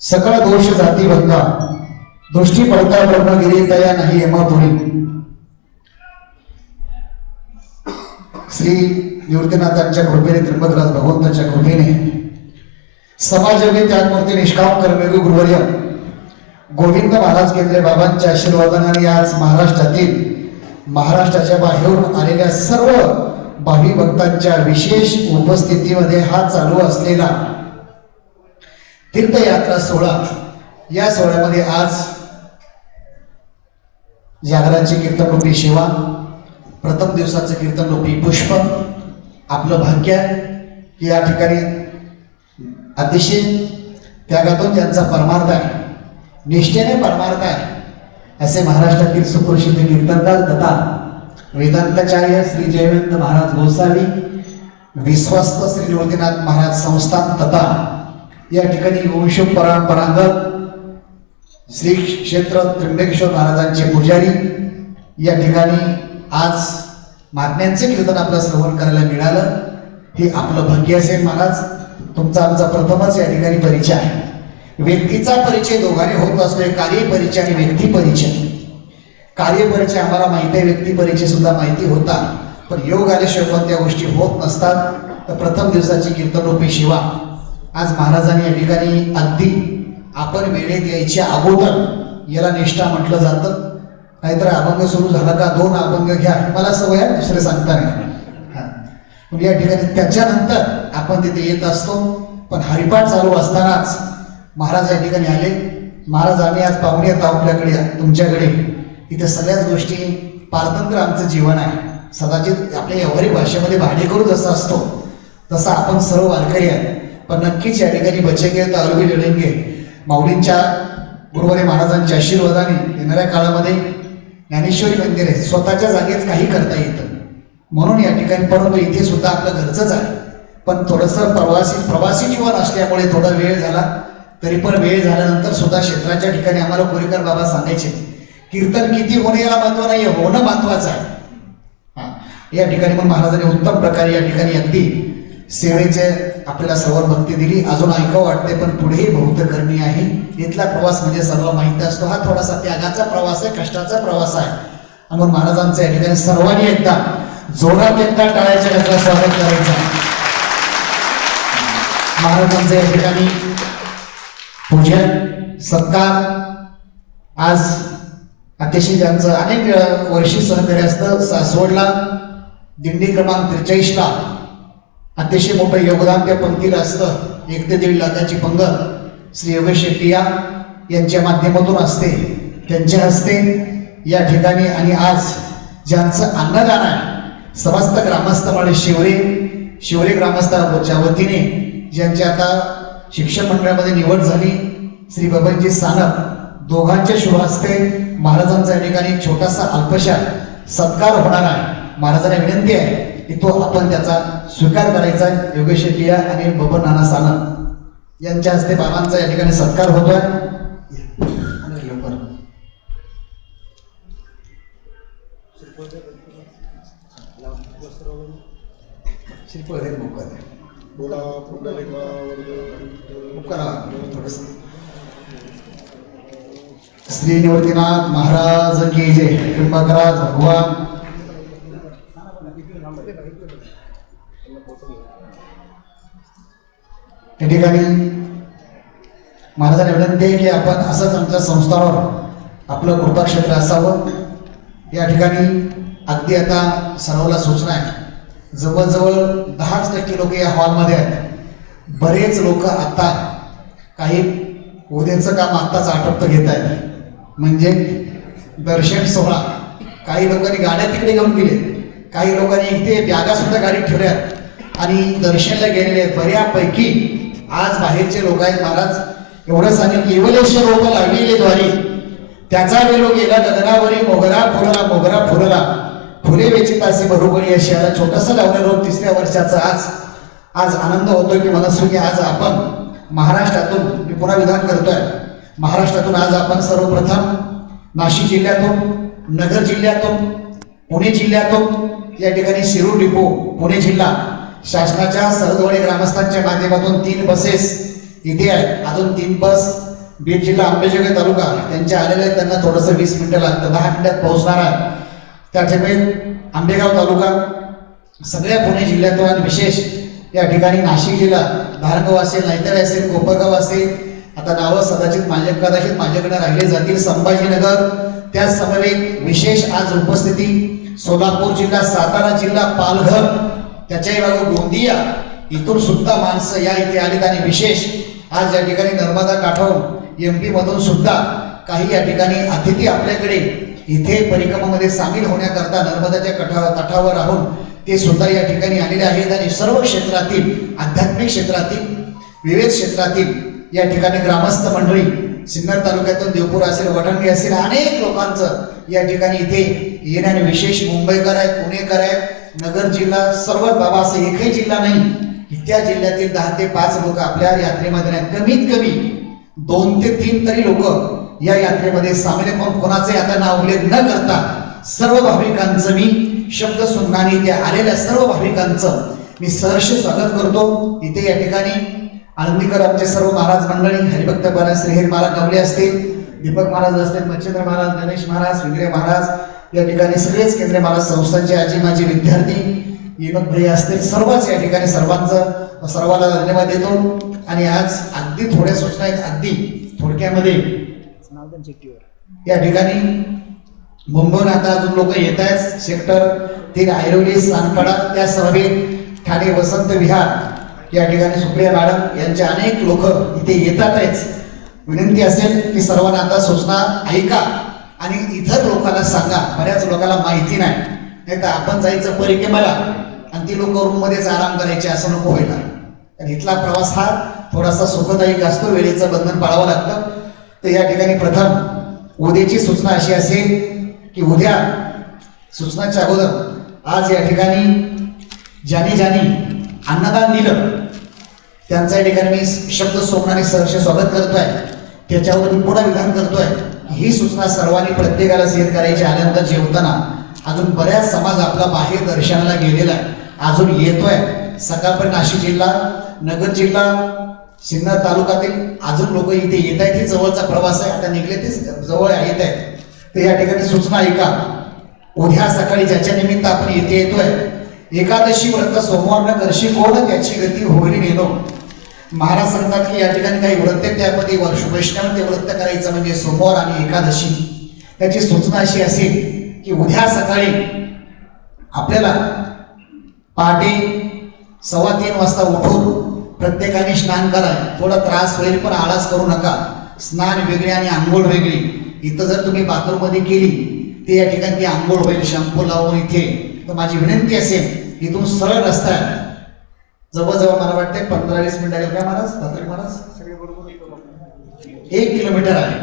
सकळ दोष जाती बंधा दृष्टी पडता ब्रह्मगिरी तया नाही यमापुरी. श्री निवृत्तीनाथांच्या कृपेने त्र्यंबकराज भगवंताच्या कृपेने समाजयोगी त्यागमूर्ती निष्काम कर्मयोगी गुरुवर्य गोविंद महाराज केंद्रे बाबांच्या आशीर्वादाने आज महाराष्ट्राच्या बाहेरून आलेल्या सर्व भावी भक्तांच्या विशेष उपस्थितीमध्ये हा चालू असलेला तीर्थयात्रा सोहळा, या सोहळ्यामध्ये आज जागराची कीर्तनरूपी सेवा, प्रथम दिवसाचं कीर्तनरूपी पुष्प, आपलं भाग्य की या ठिकाणी अतिशय त्यागातून ज्यांचा परमार्थ आहे, निष्ठेने परमार्थ आहे, असे महाराष्ट्रातील सुप्रसिद्ध कीर्तनकार तथा वेदांताचार्य श्री जयवंत महाराज गोसावी, विश्वस्त श्री निवृत्तीनाथ महाराज संस्थान तथा या ठिकाणी वंश परंपरागत श्री क्षेत्र त्र्यंबकेश्वर महाराजांचे पुजारी या ठिकाणी आज महात्म्यांचे कीर्तन आपलं श्रवण करायला मिळालं. हे आपलं भाग्य असेल महाराज. तुमचा आमचा प्रथमच या ठिकाणी परिचय आहे. व्यक्तीचा परिचय दोघांनी होत असतो, कार्यपरिचय आणि व्यक्ती परिचय. कार्यपरिचय आम्हाला माहिती आहे, व्यक्ती परिचय सुद्धा माहिती होता, पण योग आल्याशिवाय पण त्या गोष्टी होत नसतात. तर प्रथम दिवसाची कीर्तनरूपी शिवा आज महाराजांनी या ठिकाणी अगदी आपण वेळेत यायच्या अगोदर याला निष्ठा म्हटलं जातं. नाहीतर अभंग सुरू झाला का 2 अभंग घ्या, मला सवय आहे, दुसरे सांगता नाही. या ठिकाणी त्याच्यानंतर आपण तिथे येत असतो. पण हरिपाठ चालू असतानाच महाराज या ठिकाणी आले. महाराज आम्ही आज पाहुणे येतो आपल्याकडे, तुमच्याकडे. इथे सगळ्याच गोष्टी पारतंत्र्य आमचं जीवन आहे. कदाचित आपल्या व्यवहारिक भाषेमध्ये भाडेकरू जसं असतो तसं आपण सर्व वारकरी आहे. पण नक्कीच या ठिकाणी बचेंगे तर अरबी लढेंगे माऊलींच्या गुरुवारी महाराजांच्या आशीर्वादाने येणाऱ्या काळामध्ये ज्ञानेश्वरी मंदिर आहे, स्वतःच्या जागेत काही करता येतं म्हणून या ठिकाणी. परंतु इथे सुद्धा आपलं घरचंच आहे, पण थोडंसं प्रवासी जीवन असल्यामुळे थोडा वेळ झाला. तरी पण वेळ झाल्यानंतर सुद्धा क्षेत्राच्या ठिकाणी आम्हाला कोरेकर बाबा सांगायचे, कीर्तन किती होणे याला महत्व नाही, होणं महत्वाचं आहे. या ठिकाणी मग महाराजांनी उत्तम प्रकारे या ठिकाणी अगदी सेवेचे आपल्याला सर्व भक्ती दिली. अजून ऐकावं वाटते, पण पुढेही बहुत करणी आहे. इथला प्रवास म्हणजे सर्व माहिती असतो, हा थोडासा त्यागाचा प्रवास आहे, कष्टाचा प्रवास आहे. म्हणून महाराजांचं या ठिकाणी सर्वांनी एकदा जोरात एकदा टाळ्याच्या गजरात स्वागत करायचं. महाराजांचं या ठिकाणी पूजन सत्कार आज अतिशय ज्यांचं अनेक वर्षी सहकार्य असतं. सासवडला दिंडी क्रमांक 43ला अतिशय मोठं योगदान त्या पंक्तीला असतं. 1 ते 1.5 लाखाची पंगत श्री योगेश शेट्टी यांच्या माध्यमातून असते, त्यांच्या हस्ते या ठिकाणी. आणि आज ज्यांचं अन्नदान आहे समस्त ग्रामस्थ म्हणजे शिवरे ग्रामस्थाच्या वतीने ज्यांची आता शिक्षण मंडळामध्ये निवड झाली, श्री बबनजी सानप, दोघांच्या शुभ हस्ते महाराजांचा या ठिकाणी एक छोटासा अल्पशा सत्कार होणार आहे. महाराजांना विनंती आहे की तो आपण त्याचा स्वीकार करायचा आहे. योगेश शेट्टी आणि बबन नाना सानप यांच्या हस्ते बाबांचा या ठिकाणी सत्कार होतोय. श्री निवृत्तीनाथ महाराज की जय. त्र्यंबकराज भगवान या ठिकाणी महाराजांना विनंती आहे की आपण असंच आमच्या संस्थावर आपलं कृपाक्षेत्र असावं. या ठिकाणी अगदी आता सर्वांना सूचना आहे, जवळजवळ 10% लोक या हॉलमध्ये आहेत. बरेच लोक आता काही उद्याचं काम आत्ताच आटोपतं घेत आहेत, म्हणजे दर्शन सोहळा. काही लोकांनी गाड्या तिकडे घेऊन गेले, काही लोकांनी इथे बॅगा सुद्धा गाडीत ठेवल्यात आणि दर्शनला गेलेले आहेत. बऱ्यापैकी आज बाहेरचे लोक आहेत. महाराज एवढं सांगेल, केवलेश्वर लोक लागलेले द्वारी त्याचा वेलो गेला गगनावरी, मोगरा फुलला फुले वेचितासी बरोबरी अशी. याला छोटासा लावलेला रोग 3ऱ्या वर्षाचा आज आनंद होतोय की मनस्वी की आज आपण महाराष्ट्रातून, मी पुन्हा विधान करतोय, महाराष्ट्रातून आज आपण सर्वप्रथम नाशिक जिल्ह्यातून, नगर जिल्ह्यातून, पुणे जिल्ह्यातून या ठिकाणी शिरूर डिपो पुणे जिल्हा शासनाच्या सरदवडे ग्रामस्थांच्या माध्यमातून 3 बसेस इथे आहेत. अजून 3 बस बीड जिल्हा अंबेजोगाई तालुका त्यांच्या आलेल्या आहेत. त्यांना थोडंसं 20 मिनिटं लागतं, 10 मिनिटात पोहोचणार आहे. त्याच्यामुळे आंबेगाव तालुका सगळ्या पुणे जिल्ह्यातून आणि विशेष या ठिकाणी नाशिक जिल्हा, धारणगाव असेल, नाहीतर असेल, कोपरगाव असेल, आता नावं कदाचित माझ्याकडे राहिले जातील, संभाजीनगर, त्या समवेत विशेष आज उपस्थिती सोलापूर जिल्हा, सातारा जिल्हा, पालघर, त्याच्याही बाजू गोंदिया, इथून सुद्धा माणसं या इथे आलीत. आणि विशेष आज या ठिकाणी नर्मदा काठावरून MP मधून सुद्धा काही या ठिकाणी अतिथी आपल्याकडे इथे परिक्रमामध्ये सामील होण्याकरता नर्मदाच्या काठावर राहून ते सुद्धा या ठिकाणी आलेले आहेत आणि सर्व क्षेत्रातील आध्यात्मिक क्षेत्रातील विविध क्षेत्रातील या ठिकाणी ग्रामस्थ मंडळी सिन्नर तालुक्यातून देवपूर असेल वडंगी असेल अनेक लोकांचं या ठिकाणी इथे येणारे विशेष मुंबईकर आहेत पुणेकर आहेत नगर जिल्हा सर्व बाबा असं एकही जिल्हा नाही त्या जिल्ह्यातील 10 ते 5 लोक आपल्या यात्रेमध्ये आहेत कमीत कमी 2 ते 3 तरी लोक या यात्रेमध्ये सामील आहेत कोणाचे आता नाव उल्लेख न करता सर्व भाविकांचं मी शब्द सुननाने त्या आलेल्या सर्व भाविकांचं मी सहर्ष स्वागत करतो इथे या ठिकाणी आनंदीकर आमचे सर्व महाराज मंडळी हरिभक्त महाराज श्रीहरी महाराज नवले असतील दीपक महाराज असतील मच्छिंद्र महाराज गणेश महाराज विंद्रे महाराज या ठिकाणी सगळेच केंद्रीय महाराज संस्थांचे आजी माजी विद्यार्थी विनोद भाई असतील सर्वच या ठिकाणी सर्वांचं सर्वांना धन्यवाद देतो आणि आज अगदी थोड्या सूचना आहेत अगदी थोडक्यामध्ये या ठिकाणी मुंबईहून आता अजून लोक येत आहेत सेक्टर 3 ऐरोली सानपाडा त्या सभेत ठाणे वसंत विहार या ठिकाणी सुप्रिया मॅडम यांचे अनेक लोक इथे येतात आहेच विनंती असेल की सर्वांना आता सूचना ऐका आणि इतर लोकांना सांगा बऱ्याच लोकांना माहिती नाही तर आपण जायचं परिक्रमेला आणि ती लोक रूम मध्येच आराम करायचे असं नको व्हायला आणि इथला प्रवास हा थोडासा सुखदायक असतो वेळेचं बंधन पाळावं लागतं तर या ठिकाणी प्रथम उद्याची सूचना अशी असेल की उद्या सूचनाच्या अगोदर आज या ठिकाणी ज्याने अन्नदान दिलं त्यांच्या ठिकाणी मी शब्द सोमनाने सहर्ष स्वागत करतोय त्याच्यावर मी पुन्हा विधान करतोय ही सूचना सर्वांनी प्रत्येकाला शेअर करायची आल्यानंतर जेवताना अजून बऱ्याच समाज आपला बाहेर दर्शनाला गेलेला आहे अजून येतोय सकाळपर्यंत नाशिक जिल्हा नगर जिल्हा सिन्नर तालुक्यातील अजून लोक इथे येत आहेत हे जवळचा प्रवास आहे आता निघले ते जवळ येत आहेत तर या ठिकाणी सूचना ऐका उद्या सकाळी ज्याच्या निमित्त आपण इथे येतोय एकादशी व्रत सोमवार न करशी कोण त्याची गती होईल नेनो महाराज सांगतात की या ठिकाणी काही व्रत आहेत त्यामध्ये वैष्णव ते व्रत करायचं म्हणजे सोमवार आणि एकादशी त्याची सूचना अशी असेल की उद्या सकाळी आपल्याला पहाटे 2:15 वाजता उठून प्रत्येकाने स्नान करा थोडा त्रास होईल पण आळस करू नका स्नान वेगळे आणि आंघोळ वेगळी इथं जर तुम्ही बाथरूम मध्ये केली ते या ठिकाणी ती आंघोळ होईल शॅम्पू लावून इथे तर माझी विनंती असेल इथून सरळ रस्ता आहे जवळजवळ मला वाटते 15-20 मिनिट आहे काय महाराज तात्रिक महाराज 1 किलोमीटर आहे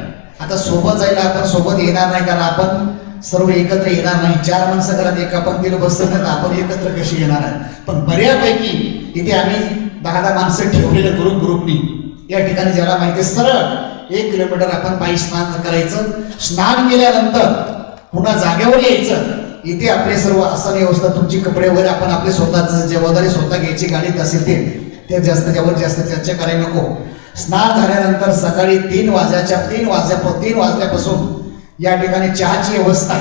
आता सोबत जायला आपण सोबत येणार नाही कारण आपण सर्व एकत्र येणार नाही 4 माणसं घरात एका पंक्तीला बसत नाही आपण एकत्र कशी येणार आहे पण बऱ्यापैकी इथे आम्ही 10 माणसं ठेवलेले ग्रुपनी या ठिकाणी ज्याला माहिती सरळ 1 किलोमीटर आपण पायी स्नान करायचं स्नान केल्यानंतर पुन्हा जागेवर यायचं इथे आपले सर्व आसन व्यवस्था तुमची कपडे वगैरे आपण आपले स्वतःच जबाबदारी स्वतः घ्यायची गाडीत असेल ते जास्त चर्चा करायला नको स्नान झाल्यानंतर सकाळी 3 वाजल्यापासून या ठिकाणी चहाची व्यवस्था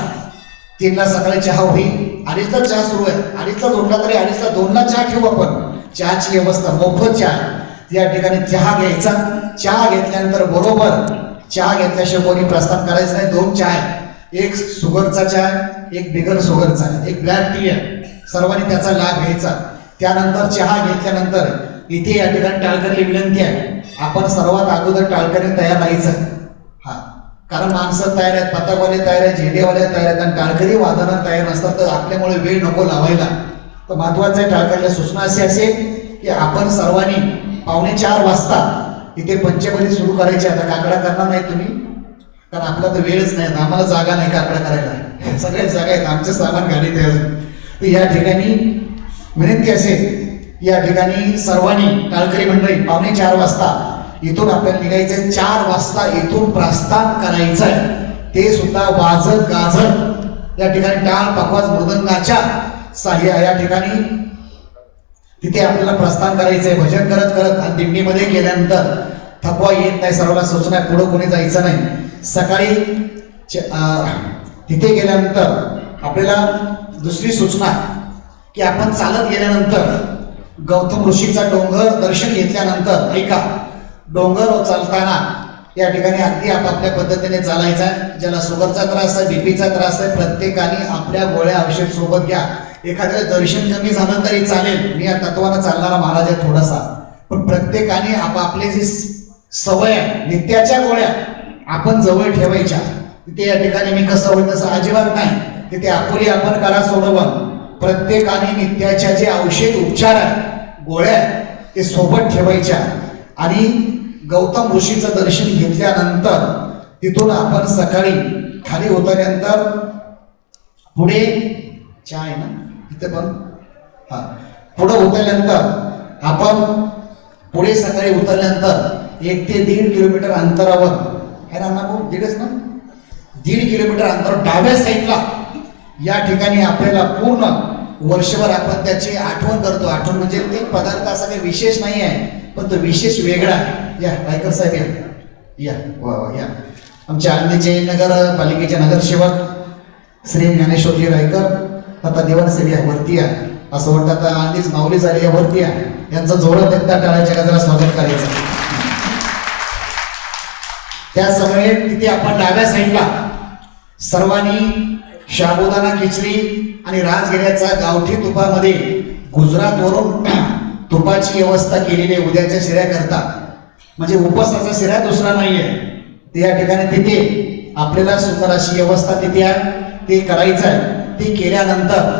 3ला सकाळी चहा होईल 2:30ला चहा सुरू आहे 2:30ला जोडला तरी 2:30ला 2ला चहा ठेवू आपण चहाची व्यवस्था मोफत चहा या ठिकाणी चहा घ्यायचा चहा घेतल्यानंतर बरोबर चहा घेतल्याशिवाय कोणी प्रस्थान करायचं नाही 2 चहा आहे एक शुगरचा चहा एक बिगर शुगरचा एक ब्लॅक टी आहे सर्वांनी त्याचा लाभ घ्यायचा त्यानंतर चहा घेतल्यानंतर इथे या ठिकाणी टाळकरी विनंती आहे आपण सर्वात अगोदर टाळकरी तयार राहायचं हा कारण माणसं तयार आहेत पताकवाले तयार आहेत झेंडेवाले तयार आहेत आणि टाळकरी वादनं तयार नसतात तर आपल्यामुळे वेळ नको लावायला तर महत्वाचं आहे टाळकरीला सूचना अशी असेल की आपण सर्वांनी 3:45 वाजता इथे पंचबली सुरू करायची आता काकडा करणार नाही तुम्ही कारण आपला तर वेळच नाही आम्हाला जागा नाही काकडा करायला सगळ्या जागा आहेत आमचं सामान गाडीत आहे तर या ठिकाणी विनंती असेल या ठिकाणी सर्वांनी टाळकरी मंडळी 3:45 वाजता इथून आपल्याला निघायचंय 4 वाजता इथून प्रस्थान करायचंय ते सुद्धा वाजत गाजत या ठिकाणी टाळ पकवाज मृदंगाच्या साह्या या ठिकाणी तिथे आपल्याला प्रस्थान करायचंय भजन करत करत आणि दिंडीमध्ये गेल्यानंतर थकवा येत नाही सर्वांना सूचना पुढे कोणी जायचं नाही सकाळी तिथे गेल्यानंतर आपल्याला दुसरी सूचना की आपण चालत गेल्यानंतर गौतम ऋषीचा डोंगर दर्शन घेतल्यानंतर ऐका डोंगर चालताना या ठिकाणी अगदी आपापल्या पद्धतीने चालायचा ज्याला शुगरचा त्रास आहे बीपीचा त्रास आहे प्रत्येकाने आपल्या गोळ्या औषध सोबत घ्या एखाद्या दर्शन कमी झालं तरी चालेल मी या तत्वानं चालणारा महाराज आहे थोडासा पण प्रत्येकाने आपापले जी सवय आहे नित्याच्या गोळ्या आपण जवळ ठेवायच्या तिथे या ठिकाणी मी कसं होईल तसं अजिबात नाही तिथे आपुली आपण करा सोडवण प्रत्येकाने नित्याच्या जे औषध उपचार आहे, गोळ्या आहेत, ते सोबत ठेवायच्या. आणि गौतम ऋषीचं दर्शन घेतल्यानंतर तिथून आपण सकाळी खाली उतरल्यानंतर पुढे चहा आहे ना इथे पण, हा पुढे उतरल्यानंतर आपण पुढे सकाळी उतरल्यानंतर 1 ते 1.5 किलोमीटर अंतरावर आहे ना अण्णा भाऊ, 1.5 ना 1.5 किलोमीटर अंतरावर डाव्या साईडला या ठिकाणी आपल्याला पूर्ण वर्षभर आपण त्याची आठवण करतो. आठवण म्हणजे ते पदार्थ असा काही विशेष नाही आहे, पण तो विशेष वेगळा आहे. या रायकर साहेब या वा वा या. आमच्या आळंदीचे नगर पालिकेचे नगरसेवक श्री ज्ञानेश्वरजी रायकर आता देवाणसेवी वरती आहे. असं वाटतं आता आळंदीच माऊली झाली आहे वरती आहे. यांचं जोरात एकदा टाळ्याच्या गजरात स्वागत करायचं. त्या समयेत तिथे आपण डाव्या साईडला सर्वांनी साबुदाणा खिचडी आणि राजगिऱ्याचा गावठी तुपामध्ये गुजरातवरून तुपाची व्यवस्था केलेली आहे उद्याच्या शिऱ्या करता. म्हणजे उपवासाचा शिरा दुसरा नाहीये. त्या ठिकाणी तिथे आपल्याला सुंदर अशी व्यवस्था तिथे आहे, ते करायचं आहे. ते केल्यानंतर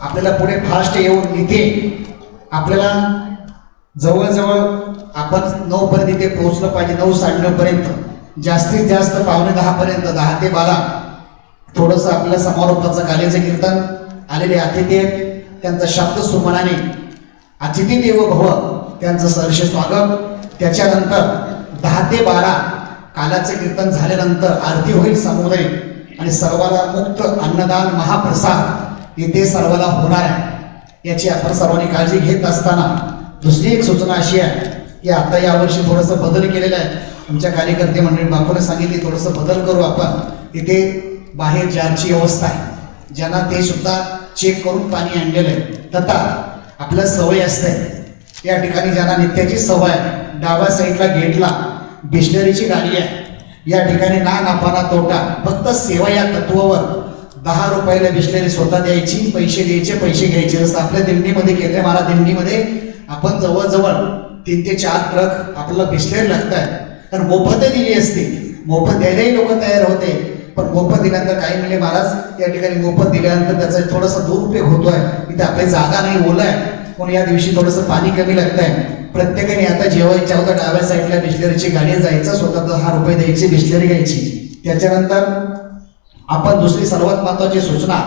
आपल्याला पुढे फास्ट येऊन इथे आपल्याला जवळजवळ आपण 9 पर्यंत इथे पोहोचलं पाहिजे. 9 साडे 9 पर्यंत, जास्तीत जास्त 9:45 पर्यंत, 10 ते 12 थोडंसं आपल्या समारोपाचं कालीचं कीर्तन आलेले अतिथी आहेत, त्यांचं शब्द सुमनाने अतिथी देवो भव त्यांचं सहर्ष स्वागत. त्याच्यानंतर 10 ते 12 कालाचं कीर्तन झाल्यानंतर आरती होईल सामुदायिक, आणि सर्वाला मुक्त अन्नदान महाप्रसाद इथे सर्वाला होणार आहे. याची आपण सर्वांनी काळजी घेत असताना दुसरी एक सूचना अशी आहे की आता यावर्षी थोडंसं बदल केलेला आहे. आमच्या कार्यकर्ते मंडळी बापूने सांगितले थोडंसं बदल करू आपण. इथे बाहेर जारची व्यवस्था आहे, ज्यांना ते सुद्धा चेक करून पाणी आणलेलं आहे. तथा आपल्या सवय असते या ठिकाणी ज्यांना नित्याची सवय आहे, डाव्या साईडला गेटला बिस्लरीची गाडी आहे. या ठिकाणी ना नफा ना तोटा, फक्त सेवा या तत्वावर 10 रुपयाला बिस्लरी स्वतः द्यायची, पैसे द्यायचे, पैसे घ्यायचे. जसं आपल्या दिंडीमध्ये केंद्रीय महाराज दिंडीमध्ये आपण जवळजवळ 3 ते 4 ट्रक आपल्याला बिस्लरी लागत आहे. कारण मोफत दिली असते, मोफत द्यायलाही लोक तयार होते, पण मोफत दिल्यानंतर काही म्हणजे महाराज या ठिकाणी मोफत दिल्यानंतर त्याचा थोडासा दुरुपयोग होतोय. इथे आपली जागा नाही, ओलं आहे, पण या दिवशी थोडंसं पाणी कमी लागत आहे. प्रत्येकाने आता जेवायच्या होता डाव्या साईडला बिस्लरीची गाडी जायचं, स्वतः 10 रुपये द्यायची, बिस्लरी घ्यायची. त्याच्यानंतर आपण दुसरी सर्वात महत्वाची सूचना,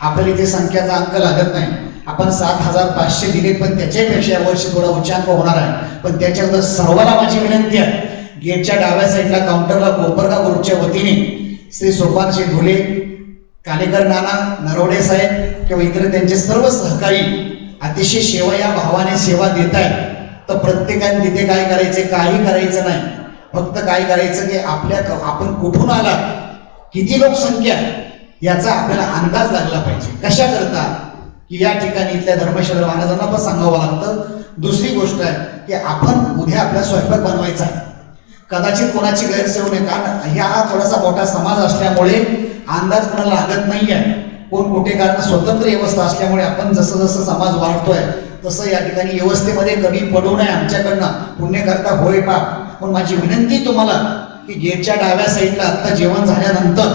आपल्याला इथे संख्याचा अंक लागत नाही. आपण 7,500 दिले, पण त्याच्यापेक्षा यावर्षी थोडा उच्चांक होणार आहे. पण त्याच्यानंतर सर्वांना माझी विनंती आहे, गेटच्या डाव्या साईडला काउंटरला कोपरगाव ग्रुपच्या वतीने श्री सोपानशी ढोले, कालेकर नाना, नरवडे साहेब किंवा इतर त्यांचे सर्व सहकारी अतिशय सेवा या भावाने सेवा देत आहेत. तर प्रत्येकाने तिथे काय करायचे, काही करायचं नाही. फक्त काय करायचं की आपण कुठून आला, किती लोकसंख्या याचा आपल्याला अंदाज लागला पाहिजे. कशा करता की या ठिकाणी इथल्या धर्मशाला महाराजांना पण सांगावं लागतं. दुसरी गोष्ट आहे की आपण उद्या आपला स्वयंपाक बनवायचा आहे. कदाचित कोणाची गैरसोय नये, कारण हा थोडासा मोठा समाज असल्यामुळे अंदाज कोणाला लागत नाही आहे. कोण कुठे, कारण स्वतंत्र व्यवस्था असल्यामुळे आपण जसं जसं समाज वाढतोय तसं या ठिकाणी व्यवस्थेमध्ये कमी पडू नये आमच्याकडनं. पुण्य करता होय पा. पण माझी विनंती तुम्हाला की गेटच्या डाव्या साईडला आता जेवण झाल्यानंतर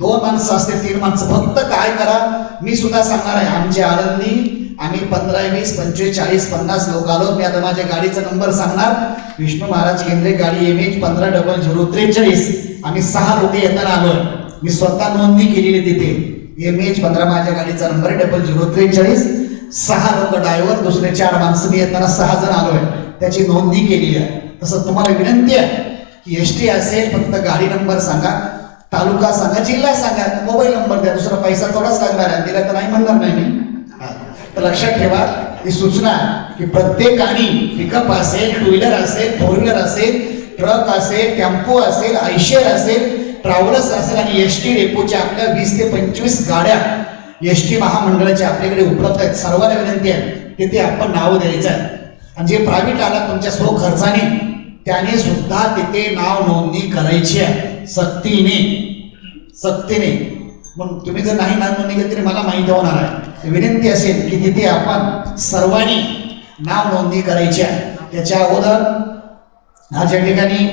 2 माणसं असतील, 3 माणसं, फक्त काय करा, मी सुद्धा सांगणार आहे. आमची आळंदी आम्ही 15, 20, 25, 40, 50 लोक आलो. मी आता माझ्या गाडीचा नंबर सांगणार, विष्णू महाराज केंद्रे गाडी MH 150043. आम्ही 6 लोक येताना आलोय. मी स्वतः नोंदणी केलेली तिथे. MH 15 माझ्या गाडीचा नंबर आहे 0043. 6 लोक ड्रायव्हर, दुसरे 4 माणसं, मी येताना 6 जण आलोय. त्याची नोंदणी केलेली आहे. तसं तुम्हाला विनंती आहे की ST असेल फक्त गाडी नंबर सांगा, तालुका सांगा, जिल्हा सांगा, मोबाईल नंबर द्या. दुसरा पैसा थोडाच लागणार आहे, दिला तर नाही म्हणणार नाही मी. तर लक्षात ठेवा ही सूचना की प्रत्येकाने पिकअप असेल, 2 व्हीलर असेल, 4 व्हीलर असेल, ट्रक असेल, टेम्पो असेल, आयशर असेल, ट्रॅव्हलर्स असेल आणि ST डेपोच्या आपल्या 20 ते 25 गाड्या ST महामंडळाच्या आपल्याकडे उपलब्ध आहेत. सर्वांना विनंती आहे तिथे आपण नाव द्यायचं आहे. आणि जे प्रायव्हेट आला तुमच्या स्व खर्चाने, त्याने सुद्धा तिथे नाव नोंदणी करायची आहे सक्तीने. मग तुम्ही जर नाही नाव नोंदणी केली तरी मला माहिती होणार आहे. विनंती असेल की तिथे आपण सर्वांनी नाव नोंदणी करायची आहे. त्याच्या अगोदर आज या ठिकाणी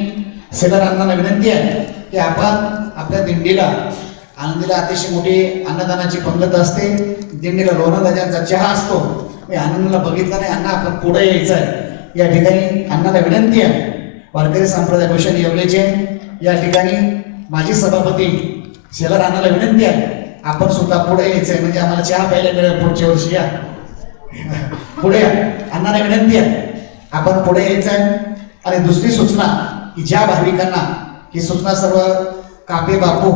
सेलरांना विनंती आहे की आपण आपल्या दिंडीला आनंदीला अतिशय मोठी अन्नदानाची पंगत असते. दिंडीला लोणावळा ज्यांचा चहा असतो, मी अण्णांना बघितलं नाही, अण्णा आपण पुढे यायचं आहे. या ठिकाणी अण्णाला विनंती आहे, वारकरी संप्रदाय भूषण येवलेचे या ठिकाणी माजी सभापती शेलार अण्णाला विनंती आहे, आपण सुद्धा पुढे यायचंय, म्हणजे आम्हाला चहा प्यायला मिळेल पुढच्या वर्षी. या पुढे या, अण्णाला विनंती आहे, आपण पुढे यायचंय. आणि दुसरी सूचना की ज्या भाविकांना, ही सूचना सर्व कापे बापू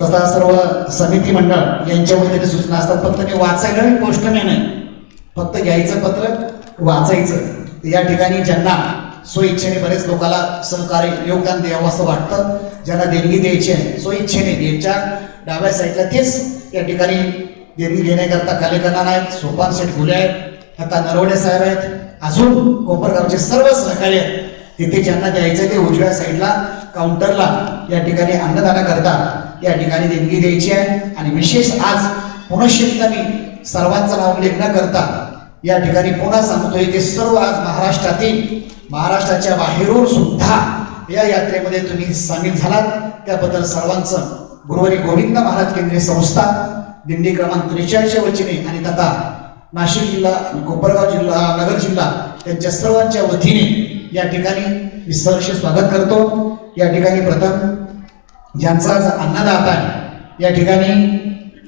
तथा सर्व समिती मंडळ यांच्या वतीने सूचना असतात, फक्त मी वाचायला पोस्टने नाही, फक्त घ्यायचं पत्र वाचायचं. या ठिकाणी ज्यांना स्वइच्छेने, बरेच लोकांना सहकार्य योगदान द्यावं असं वाटतं, ज्यांना देणगी द्यायची आहे स्वइच्छेने, यांच्या डाव्या साईडला तेच या ठिकाणी देणगी घेण्याकरता कलेकरणार आहेत, सोपान शेठ फुले आहेत, आता नरवडे साहेब आहेत, अजून कोपरगावचे सर्व सहकारी आहेत. तिथे ज्यांना द्यायचं ते उजव्या साईडला काउंटरला या ठिकाणी अन्नदान करता या ठिकाणी देणगी द्यायची आहे. आणि विशेष आज पुनश्चिंता मी सर्वांचं नाव उल्लेख न करता या ठिकाणी पुन्हा सांगतोय की सर्व आज महाराष्ट्रातील, महाराष्ट्राच्या बाहेरून सुद्धा या यात्रेमध्ये तुम्ही सामील झालात, त्याबद्दल सर्वांचं गुरुवारी गोविंद महाराज केंद्रीय संस्था दिंडी क्रमांक 43 वतीने आणि तथा नाशिक जिल्हा, कोपरगाव जिल्हा, नगर जिल्हा त्यांच्या सर्वांच्या वतीने या ठिकाणी मी सहर्ष स्वागत करतो. या ठिकाणी प्रथम ज्यांचा आज अन्नदाता आहे, या ठिकाणी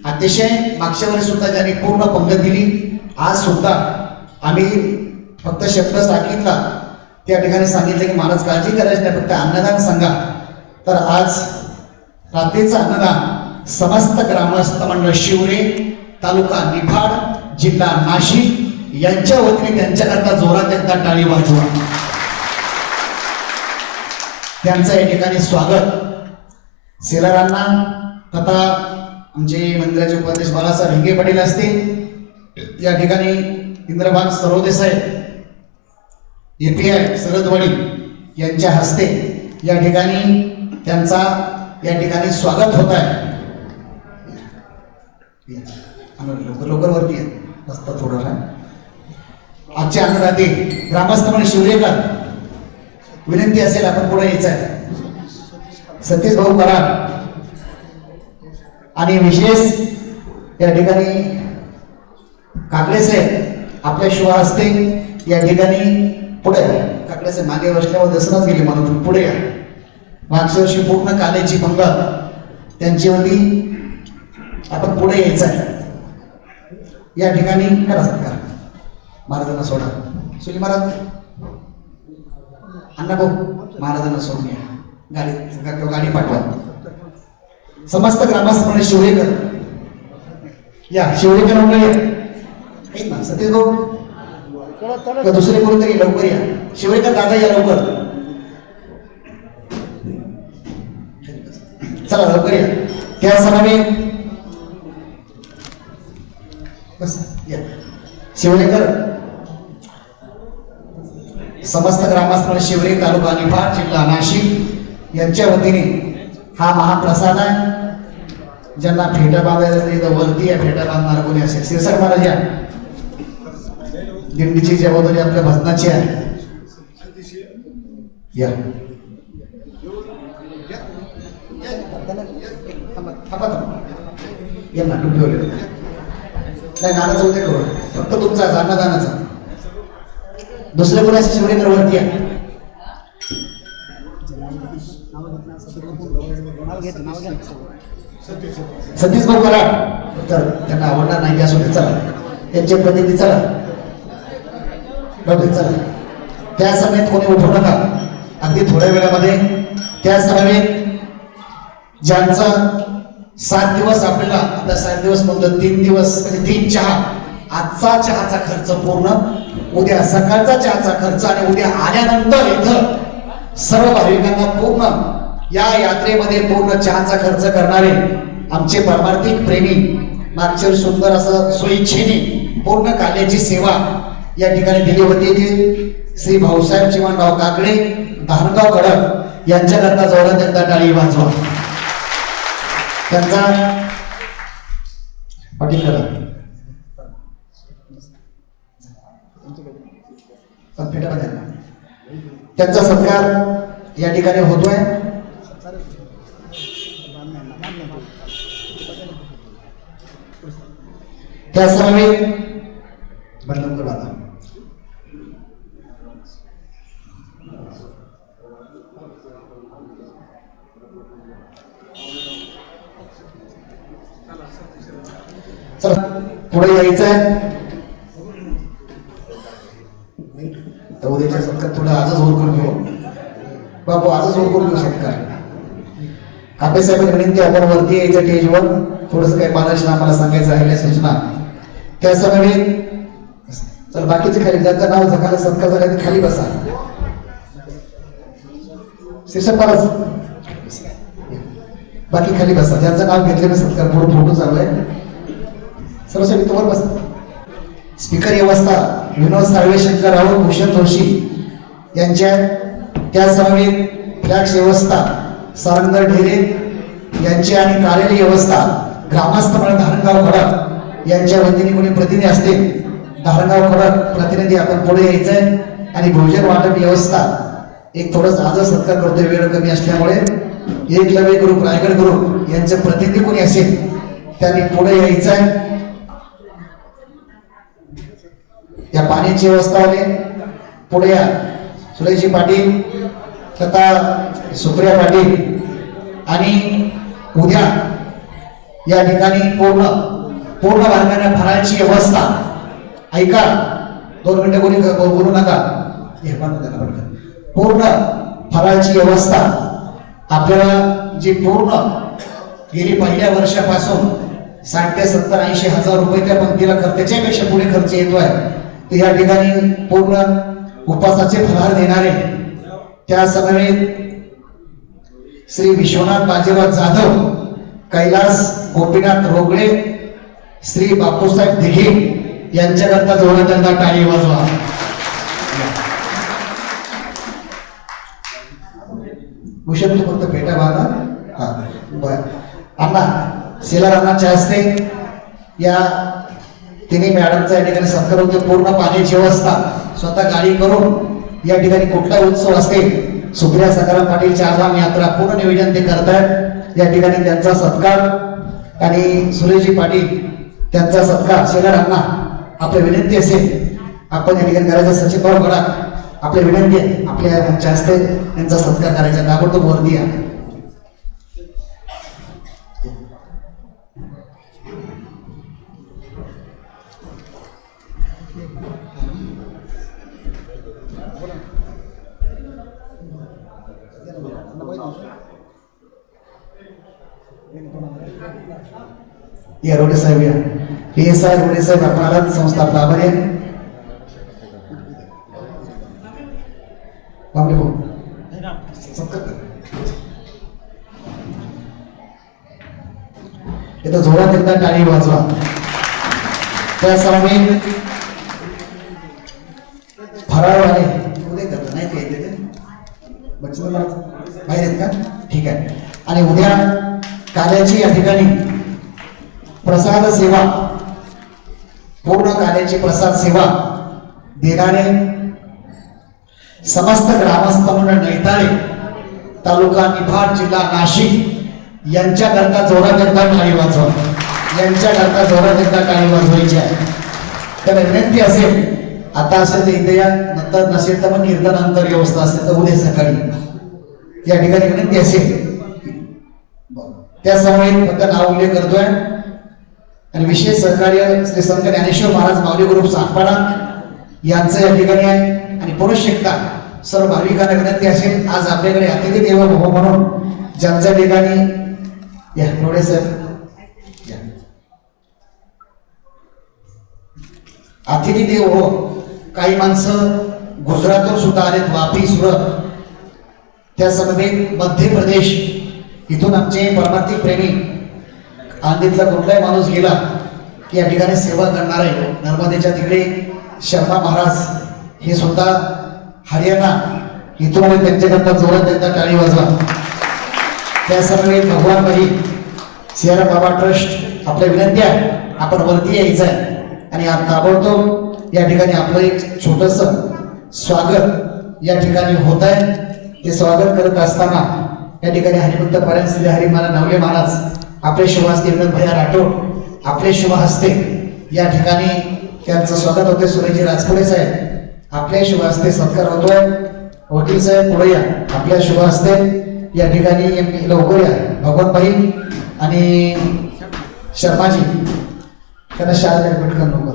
अतिशय मागच्या वेळेस सुद्धा ज्यांनी पूर्ण पंगत दिली, आज सुद्धा आम्ही फक्त शब्द सांगितला, त्या ठिकाणी सांगितलं की महाराज काळजी करायची नाही, फक्त अन्नदान सांगा. तर आज रात्रीचं अन्नदान समस्त ग्रामस्थ मंडळ शिवरे, तालुका निफाड, जिल्हा नाशिक यांच्या वतीने त्यांच्याकरता जोरात एकदा टाळी वाजवा. त्यांचं या ठिकाणी स्वागत. सेलारांना तथा आमचे मंदिराचे उपाध्यक्ष बाळासाहेब हिंगे पाटील असतील, या ठिकाणी इंद्रभान सरोदे साहेब, API सरदवाडी यांच्या हस्ते या ठिकाणी त्यांचा या ठिकाणी स्वागत होत आहे. लवकर वरती आहे रस्ता थोडा. आजचे अन्नदाते ग्रामस्थ म्हणून शिवरेकर, विनंती असेल आपण पुढे यायचं आहे. सतीश भाऊ कराड आणि विशेष या ठिकाणी काकडे साहेब आपल्या शिवा असते या ठिकाणी पुढे. काकडे साहेब मागे बसल्यावर दसराच गेले म्हणून पुढे या. मागच्या वर्षी पूर्ण कालेची पंगत त्यांची होती, आपण पुढे यायचं आहे. या ठिकाणी करा सत्कार. महाराजांना सोडा. सुली महाराज, अण्णा भाऊ महाराजांना सोडून या, गाडी पाठवा. समस्त ग्रामस्थ म्हणजे शिवरेकर या, शिवरेकर मंडळी ना, सतीश भाऊ दुसरे कोणीतरी लवकर या. शिवरेकर दादा या लवकर, चला लवकर या. त्या समवेत बस या. शिवरेकर समस्त ग्रामस्थ शिवरे, तालुका निफाड, जिल्हा नाशिक यांच्या वतीने हा महाप्रसाद आहे. ज्यांना फेटा बांधायला इथं वरती आहे, फेटा बांधणार कोणी असेल शिरसाट महाराज या. दिंडीची जबाबदारी आपल्या भजनाची आहे. या यांना टुपी नाही, नाराज होते करू, फक्त तुमचा अन्नदानाचा. दुसरे कोणाचे शिवरेकर वरती आहे. सतीश भाऊ कराड, तर त्यांना आवडणार नाही असू दे, चला त्यांचे प्रतिनिधी चला चला. त्या समेत कोणी उठू नका, अगदी थोड्या वेळामध्ये. त्या समेत ज्यांचा 7 दिवस आपल्याला, आता 7 दिवस म्हणतो 3 दिवस म्हणजे 3 चहा, आजचा चहाचा खर्च पूर्ण, उद्या सकाळचा चहाचा खर्च आणि उद्या आल्यानंतर इथं सर्व भाविकांना पूर्ण या यात्रेमध्ये पूर्ण चहाचा खर्च करणारे आमचे परमार्थिक प्रेमी, मागच्या सुंदर असं स्वइच्छेने पूर्ण काल्याची सेवा या ठिकाणी दिली होती. श्री भाऊसाहेब चिमणराव काकडे, धानगाव कडक यांच्याकरता जोरात एकदा टाळी वाजवा. त्यांचा पाटील करा. त्यांचा सत्कार या ठिकाणी होतोय. त्या समवेत बंद करू आता. चला पुढे यायचं आहे. तर उद्याच्या सत्कार थोडं आजच ओळखून घेऊ बापू, आजच ओळखून घेऊ सत्कार. कापे साहेबांनी विनंती, आपण वरती यायचं स्टेजवर, थोडस काही मार्गदर्शन आम्हाला सांगायचं आहे, सूचना. त्या समवेत तर बाकीचे खाली ज्यांचं नाव झकाला सत्कार झाला ते खाली बसा. शीर्षक परत बाकी खाली बसा, ज्यांचं नाव घेतलेलं सत्कार पुढे फोटो चालू आहे. सर्वस्वी तोवर बसा. स्पीकर व्यवस्था विनोद साळवे, शंकर राऊत, भूषण जोशी यांच्या. त्या समवेत फ्लॅक्स व्यवस्था सारंग ढेरे यांची आणि कार्यालय व्यवस्था ग्रामस्थ मंडळ धारणगाव खडक यांच्या वतीने कोणी प्रतिनिधी असतील, धारणगाव खडक प्रतिनिधी आपण पुढे यायचंय. आणि भोजन वाटप व्यवस्था एक थोडंच आज सत्कार करतोय, वेळ कमी असल्यामुळे. एकलव्य ग्रुप रायगड ग्रुप यांचे प्रतिनिधी कोणी असेल त्यांनी पुढे यायचंय. या पाण्याची व्यवस्था आले पुढे या. सुरेशजी पाटील तथा सुप्रिया पाटील. आणि उद्या या ठिकाणी पूर्ण वर्गाने फराळाची व्यवस्था. ऐका, 2 मिनिटं कोणी बोलू नका. पूर्ण फराळाची व्यवस्था आपल्याला जी पूर्ण गेली पहिल्या वर्षापासून 60 ते 70 80 हजार रुपये त्या पंक्तीला खर्च, त्याच्यापेक्षा पुढे खर्च येतोय. तर या ठिकाणी पूर्ण उपासाचे फलाहार देणारे त्या समवेत श्री विश्वनाथ बाजीराव जाधव, कैलास गोपीनाथ रोगडे, श्री बापूसाहेब दिघे यांच्याकरता जोरदार टाळी वाजवा. भूषण तू फक्त पेटा बांधा. हा बर. अण्णा शेलारांनाच्या हस्ते या तिन्ही मॅडमचा या ठिकाणी सत्कार होते. पूर्ण पाण्याची व्यवस्था स्वतः गाडी करून या ठिकाणी कुठला उत्सव असेल, सुप्रिया सकाराम पाटील चारधाम यात्रा पूर्ण नियोजन ते करतायत. या ठिकाणी त्यांचा सत्कार. आणि सुरेशजी पाटील त्यांचा सत्कार. शेलारांना आपली विनंती असेल आपण या ठिकाणी करायचं. सचिन भाऊ गडा आपली विनंती आहे आपल्या यांच्या हस्ते त्यांचा सत्कार करायचा. ताबडतोब वरती या. या रोडे साहेब या. PSI रोडे साहेब आपल्याला संस्था आपला आभार आहे. इथं जोरात एकदा टाळी वाजवा. त्या समवेत फराळवाले उद्या करत नाही का येते बच्चू बाहेर आहेत का? ठीक आहे. आणि उद्या काल्याची या ठिकाणी प्रसाद सेवा, पूर्ण काल्याची प्रसाद सेवा देणारे समस्त ग्रामस्थ मंडळ नैताळे, तालुका निफाड, जिल्हा नाशिक यांच्याकरता जोरात एकदा टाळी वाजवा. यांच्याकरता जोरात एकदा टाळी वाजवायची आहे. तर विनंती असेल आता असेल तर इथे या, नंतर नसेल तर मग कीर्तनानंतर व्यवस्था असेल तर उद्या सकाळी या ठिकाणी विनंती असेल. त्या समवेत फक्त नाव उल्लेख करतोय. आणि विशेष सहकार्य श्री संत ज्ञानेश्वर महाराज माऊली ग्रुप सातपाडा यांचं या ठिकाणी आहे. आणि पुरुष शिकता सर्व भाविकांना विनंती असेल, आज आपल्याकडे अतिथी देवो भव म्हणून ज्यांच्या ठिकाणी या थोडे सर अतिथी देव हो. काही माणसं गुजरातून सुद्धा आलेत, वापी, सुरत. त्या समवेत मध्य प्रदेश इथून आमचे परमार्थिक प्रेमी आंधीतला कुठलाही माणूस गेला की या ठिकाणी सेवा करणार आहे. नर्मदेच्या तिकडे शर्मा महाराज हे सुद्धा हरियाणा इथून त्यांच्याकरता जोरात एकदा टाळी वाजवा. त्या समवेत भगवान भाई सियाराम बाबा ट्रस्ट आपल्या विनंती आहे आपण वरती यायचं आहे. आणि ताबडतोब या ठिकाणी आपलं एक छोटस स्वागत या ठिकाणी होत आहे. ते स्वागत करत असताना या ठिकाणी हरिभक्त परायण श्री हरी महाराज नवले महाराज आपले शुभ हस्ते, विनोद भैया राठोड आपले शुभ हस्ते या ठिकाणी त्यांचं स्वागत होते. सुरेशजी राजपुरे साहेब आपल्या शुभ हस्ते सत्कार होतोय. वकील साहेब पुढे या, आपल्या शुभ हस्ते या ठिकाणी लवकर या. भगवतभाई आणि शर्माजी त्यांना शाळा पटकन लवकर.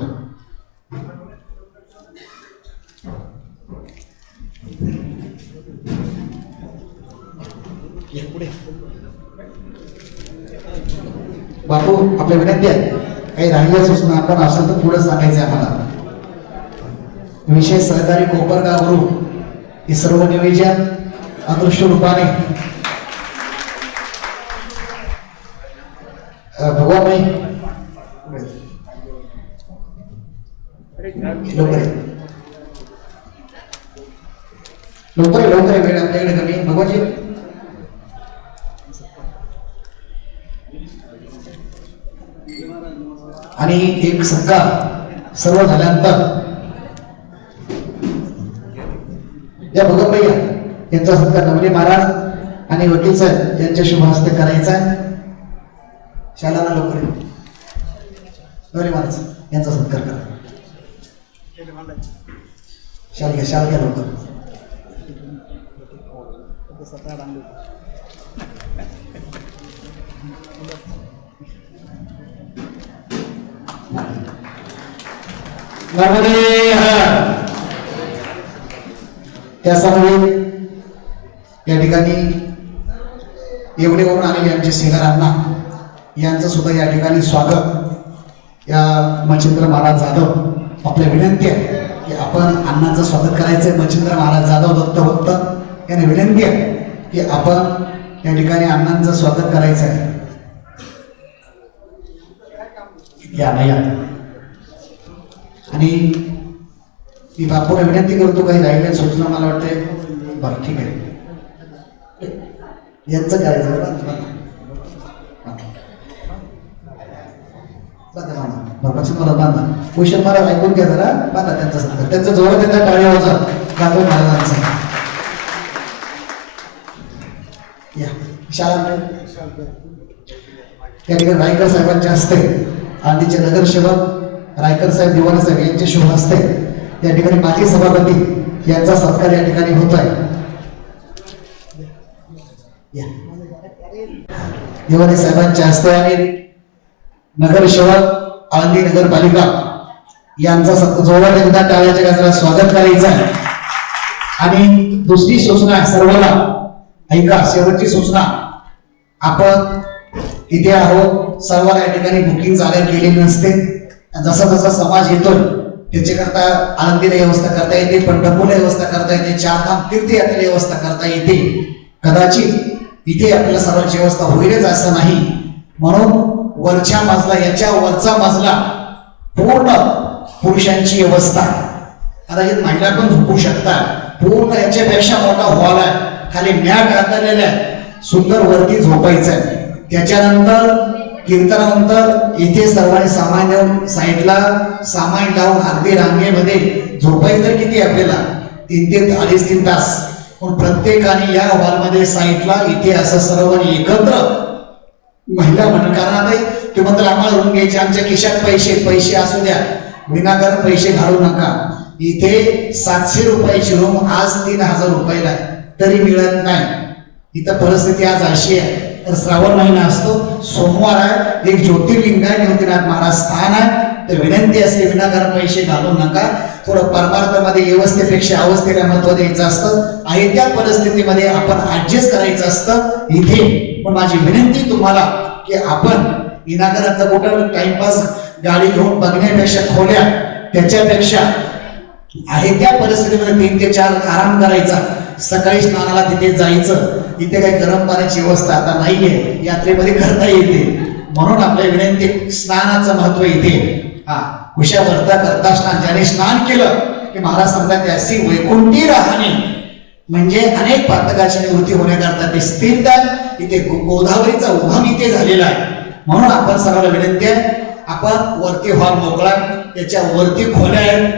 बापू आपल्या विनंती आहे, काही राहिल्या सूचना आपण असेल तर पुढे सांगायचं आम्हाला. विशेष सहकारी कोपरगाव गुरु हे सर्व नियोजन अदृश्य रूपाने भगवान लवकर वेळ आपल्याकडे कमी. भगवानजी आणि एक सत्कार सर्व झाल्यानंतर या भगत भैया यांचा सत्कार नवले महाराज आणि वकील साहेब यांच्या शुभ हस्ते करायचा आहे. शालाना लवकर नवले महाराज यांचा सत्कार करा. शाल घ्या लवकर. त्यासाठी या ठिकाणी येवलेवरून आलेले आमचे सेनारांना यांचं सुद्धा या ठिकाणी स्वागत. या मच्छिंद्र महाराज जाधव आपल्या विनंती आहे की आपण अण्णांचं स्वागत करायचंय. मच्छिंद्र महाराज जाधव दत्तभक्त यांना विनंती आहे की आपण या ठिकाणी अण्णांचं स्वागत करायचं आहे. या नाही आणि मी बापूला विनंती करतो काही राहिल्या सूचना मला वाटते. बरं ठीक आहे, यांचं करायचं बांधा. कुशल महाराज ऐकून घ्या जरा, बांधा त्यांचा सत्कार. त्यांचं जोरात त्यांच्या टाळी वाजवा गांधू महाराजांचा. या शाळा त्या ठिकाणी रायकर साहेबांच्या हस्ते आधीचे नगरसेवक रायकर साहेब दिवाणी साहेब यांचे शुभ हस्ते या ठिकाणी माजी सभापती यांचा सत्कार या ठिकाणी होत आहे. दिवाणी साहेबांच्या हस्ते आणि नगरसेवक आळंदी नगरपालिका यांचा जोरात एकदा टाळ्याच्या गजरात स्वागत करायचं आहे. आणि दुसरी सूचना सर्वांना ऐका, शेवटची सूचना. आपण इथे आहोत, सर्वांना या ठिकाणी बुकिंग जागा केलेली नसते. जसा जसा समाज येतोय त्याच्याकरता आळंदीला व्यवस्था करता येते, पंढरपूरला व्यवस्था करता येते, चारधाम तीर्थयात्रेला व्यवस्था करता येते. कदाचित इथे आपल्याला सर्वांची व्यवस्था होईलच असं नाही, म्हणून वरच्या मजला याच्या वरचा मजला पूर्ण पुरुषांची व्यवस्था. कदाचित महिला पण झोपू शकतात. पूर्ण याच्यापेक्षा मोठा हॉल आहे, खाली मॅट घातलेला आहे, सुंदर वरती झोपायचं आहे. त्याच्यानंतर कीर्तनानंतर इथे सर्वांनी सामान देऊन साईडला सामान लावून अगदी रांगेमध्ये झोपायचं. किती आपल्याला 3 ते 3.5 तास. पण प्रत्येकाने या हॉलमध्ये साईडला इथे असं सर्वांनी एकत्र महिला म्हणून, कारण आता ते म्हणतात आम्हाला रूम घ्यायचे, आमच्या खिशात पैसे असू द्या, विनाकारण पैसे घालू नका. इथे 700 रुपयाची रूम आज 3000 रुपयाला आहे, तरी मिळत नाही. इथं परिस्थिती आज अशी आहे. तर श्रावण महिना असतो, सोमवार आहे, एक ज्योतिर्लिंग आहे, ज्योतिनाथ महाराज स्थान आहे. तर विनंती असते विनाकारण पैसे घालू नका. थोडं परमार्थामध्ये व्यवस्थेपेक्षा अवस्थेला महत्व द्यायचं असतं. आहे त्या परिस्थितीमध्ये आपण ऍडजस्ट करायचं असतं इथे. पण माझी विनंती तुम्हाला की आपण विनाकारण कुठं टाइमपास गाडी घेऊन बघण्यापेक्षा खोल्या त्याच्यापेक्षा आहे त्या परिस्थितीमध्ये 3 ते 4 आराम करायचा. सकाळी स्नानाला तिथे जायचं. इथे काही गरम पाण्याची व्यवस्था आता नाहीये, यात्रेमध्ये करता येते. म्हणून आपल्या विनंती, स्नानाचं महत्व इथे. कुशा व्रता करता स्नान, ज्याने स्नान केलं की महाराज सांगतात त्याची वैकुंठी राहणे, म्हणजे अनेक पातकाची निवृत्ती होण्याकरता ते स्थिरता. इथे गोदावरीचा उगम इथे झालेला आहे. म्हणून आपण सर्वांना विनंती आहे, आपण वरती हॉल मोकळा, त्याच्या वरती खोल्या आहेत.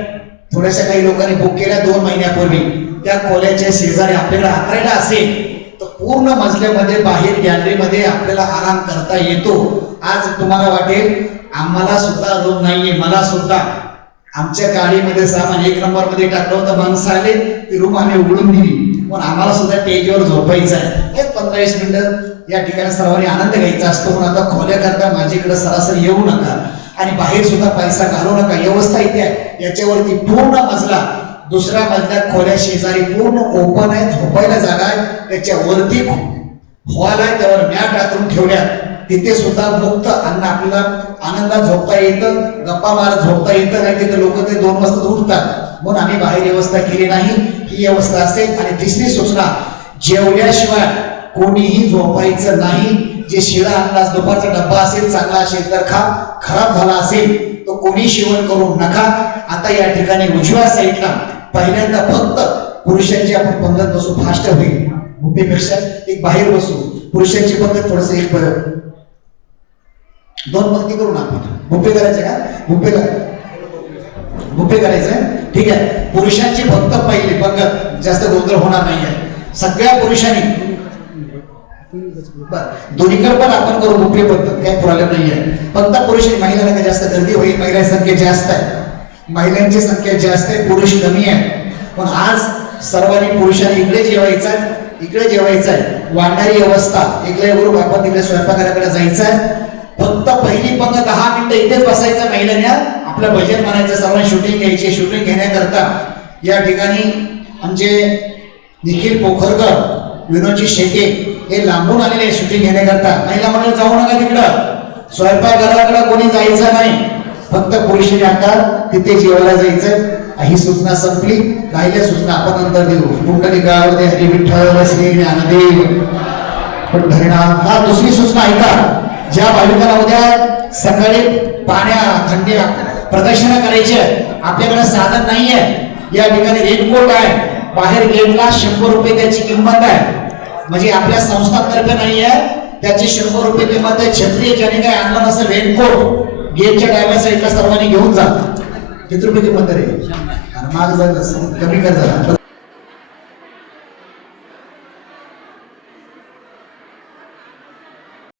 थोड्याशा काही लोकांनी बुक केल्या 2 महिन्यापूर्वी. त्या खोल्याच्या शेजारी आपल्याला हाताळायला असेल तर पूर्ण मजल्यामध्ये बाहेर गॅलरीमध्ये आपल्याला आराम करता येतो. आज तुम्हाला वाटेल आम्हाला सुद्धा रोग नाहीये, मला सुद्धा आमच्या गाडीमध्ये सामान 1 नंबर मध्ये टाकलं होतं, माणसं आले ती रूम आम्ही उघडून दिली, पण आम्हाला सुद्धा स्टेजवर झोपायचं आहे. एक 15-20 मिनिटं या ठिकाणी सर्वांनी आनंद घ्यायचा असतो. म्हणून आता खोल्या करता माझ्याकडे सरासरी येऊ नका आणि बाहेर सुद्धा पैसा घालू नका. व्यवस्था इथे आहे, याच्यावरती पूर्ण मजला, दुसऱ्या मजल्यात खोल्या शेजारी पूर्ण ओपन आहे, झोपायला जागा आहे, त्याच्यावरती हॉल आहे, त्यावर मॅट आतरून ठेवल्या, तिथे सुद्धा मुक्त अन्न आपल्याला आनंदात झोपता येतं, गप्पा मारत झोपता येतं. नाही तिथे लोक ते 2 वाजता उठतात, म्हणून आम्ही बाहेर व्यवस्था केली नाही, ही व्यवस्था असेल. आणि तिसरी सूचना, जेवल्याशिवाय कोणीही झोपायचं नाही. जे शिळा अन्न, दुपारचा डब्बा असेल चांगला असेल तर खा, खराब झाला असेल तो कोणी सेवन करू नका. आता या ठिकाणी उजव्या साईडला पहिल्यांदा फक्त पुरुषांची आपण पंगत बसू, फास्ट होईल भूपेपेक्षा एक बाहेर बसू. पुरुषांची पंगत थोडस 2 पंक्ती करू ना आपण. भुपे करायचे का? भुपे करायचंय, ठीक आहे. पुरुषांची फक्त पहिली पंगत, जास्त गोंधळ होणार नाहीये. सगळ्या पुरुषांनी दोन्हीकडे पण आपण करू भुपे पद्धत, काही प्रॉब्लेम नाहीये. फक्त पुरुष आणि महिलांना काही जास्त गर्दी होईल, महिलांची संख्या जास्त आहे, महिलांची संख्या जास्त आहे, पुरुष कमी आहे. पण आज सर्वांनी पुरुषांनी इकडे जेवायचं आहे, वाढणारी व्यवस्था, इकडे ग्रुप आपण तिकडे स्वयंपाकघराकडे जायचं आहे. फक्त पहिली पंगत 10 मिनिटं इथेच बसायचं, महिलांना आपलं भजन म्हणायचं, सर्वांनी शूटिंग घ्यायची. शूटिंग घेण्याकरता या ठिकाणी आमचे निखिल पोखरकर, विनोदजी शेटे हे लांबून आलेले शूटिंग घेण्याकरता. महिला मंडळ जाऊ नका तिकडं, स्वयंपाकघराकडे कोणी जायचं नाही, फक्त पुरुषांनी आता तिथे जेवायला जायचं. ही सूचना संपली, राहिल्या सूचना आपण नंतर देऊ. पुंडलिकावरती हरी विठ्ठल श्री ज्ञानदेव पंढरीनाथ. हा दुसरी सूचना ऐका, ज्या भाविकांना उद्या सकाळी थंडी प्रदर्शन करायचे, आपल्याकडे साधन नाहीये. या ठिकाणी रेनकोट आहे, बाहेर गेटला 100 रुपये त्याची किंमत आहे, म्हणजे आपल्या संस्थातर्फे नाहीये, त्याची 100 रुपये किंमत आहे. छत्री ज्याने काय आणलं नसेल रेनकोट, गेटच्या डाव्या साईडला सर्वांनी घेऊन जा. किती रुपये किंमत आहे? माग कमी कर जरा.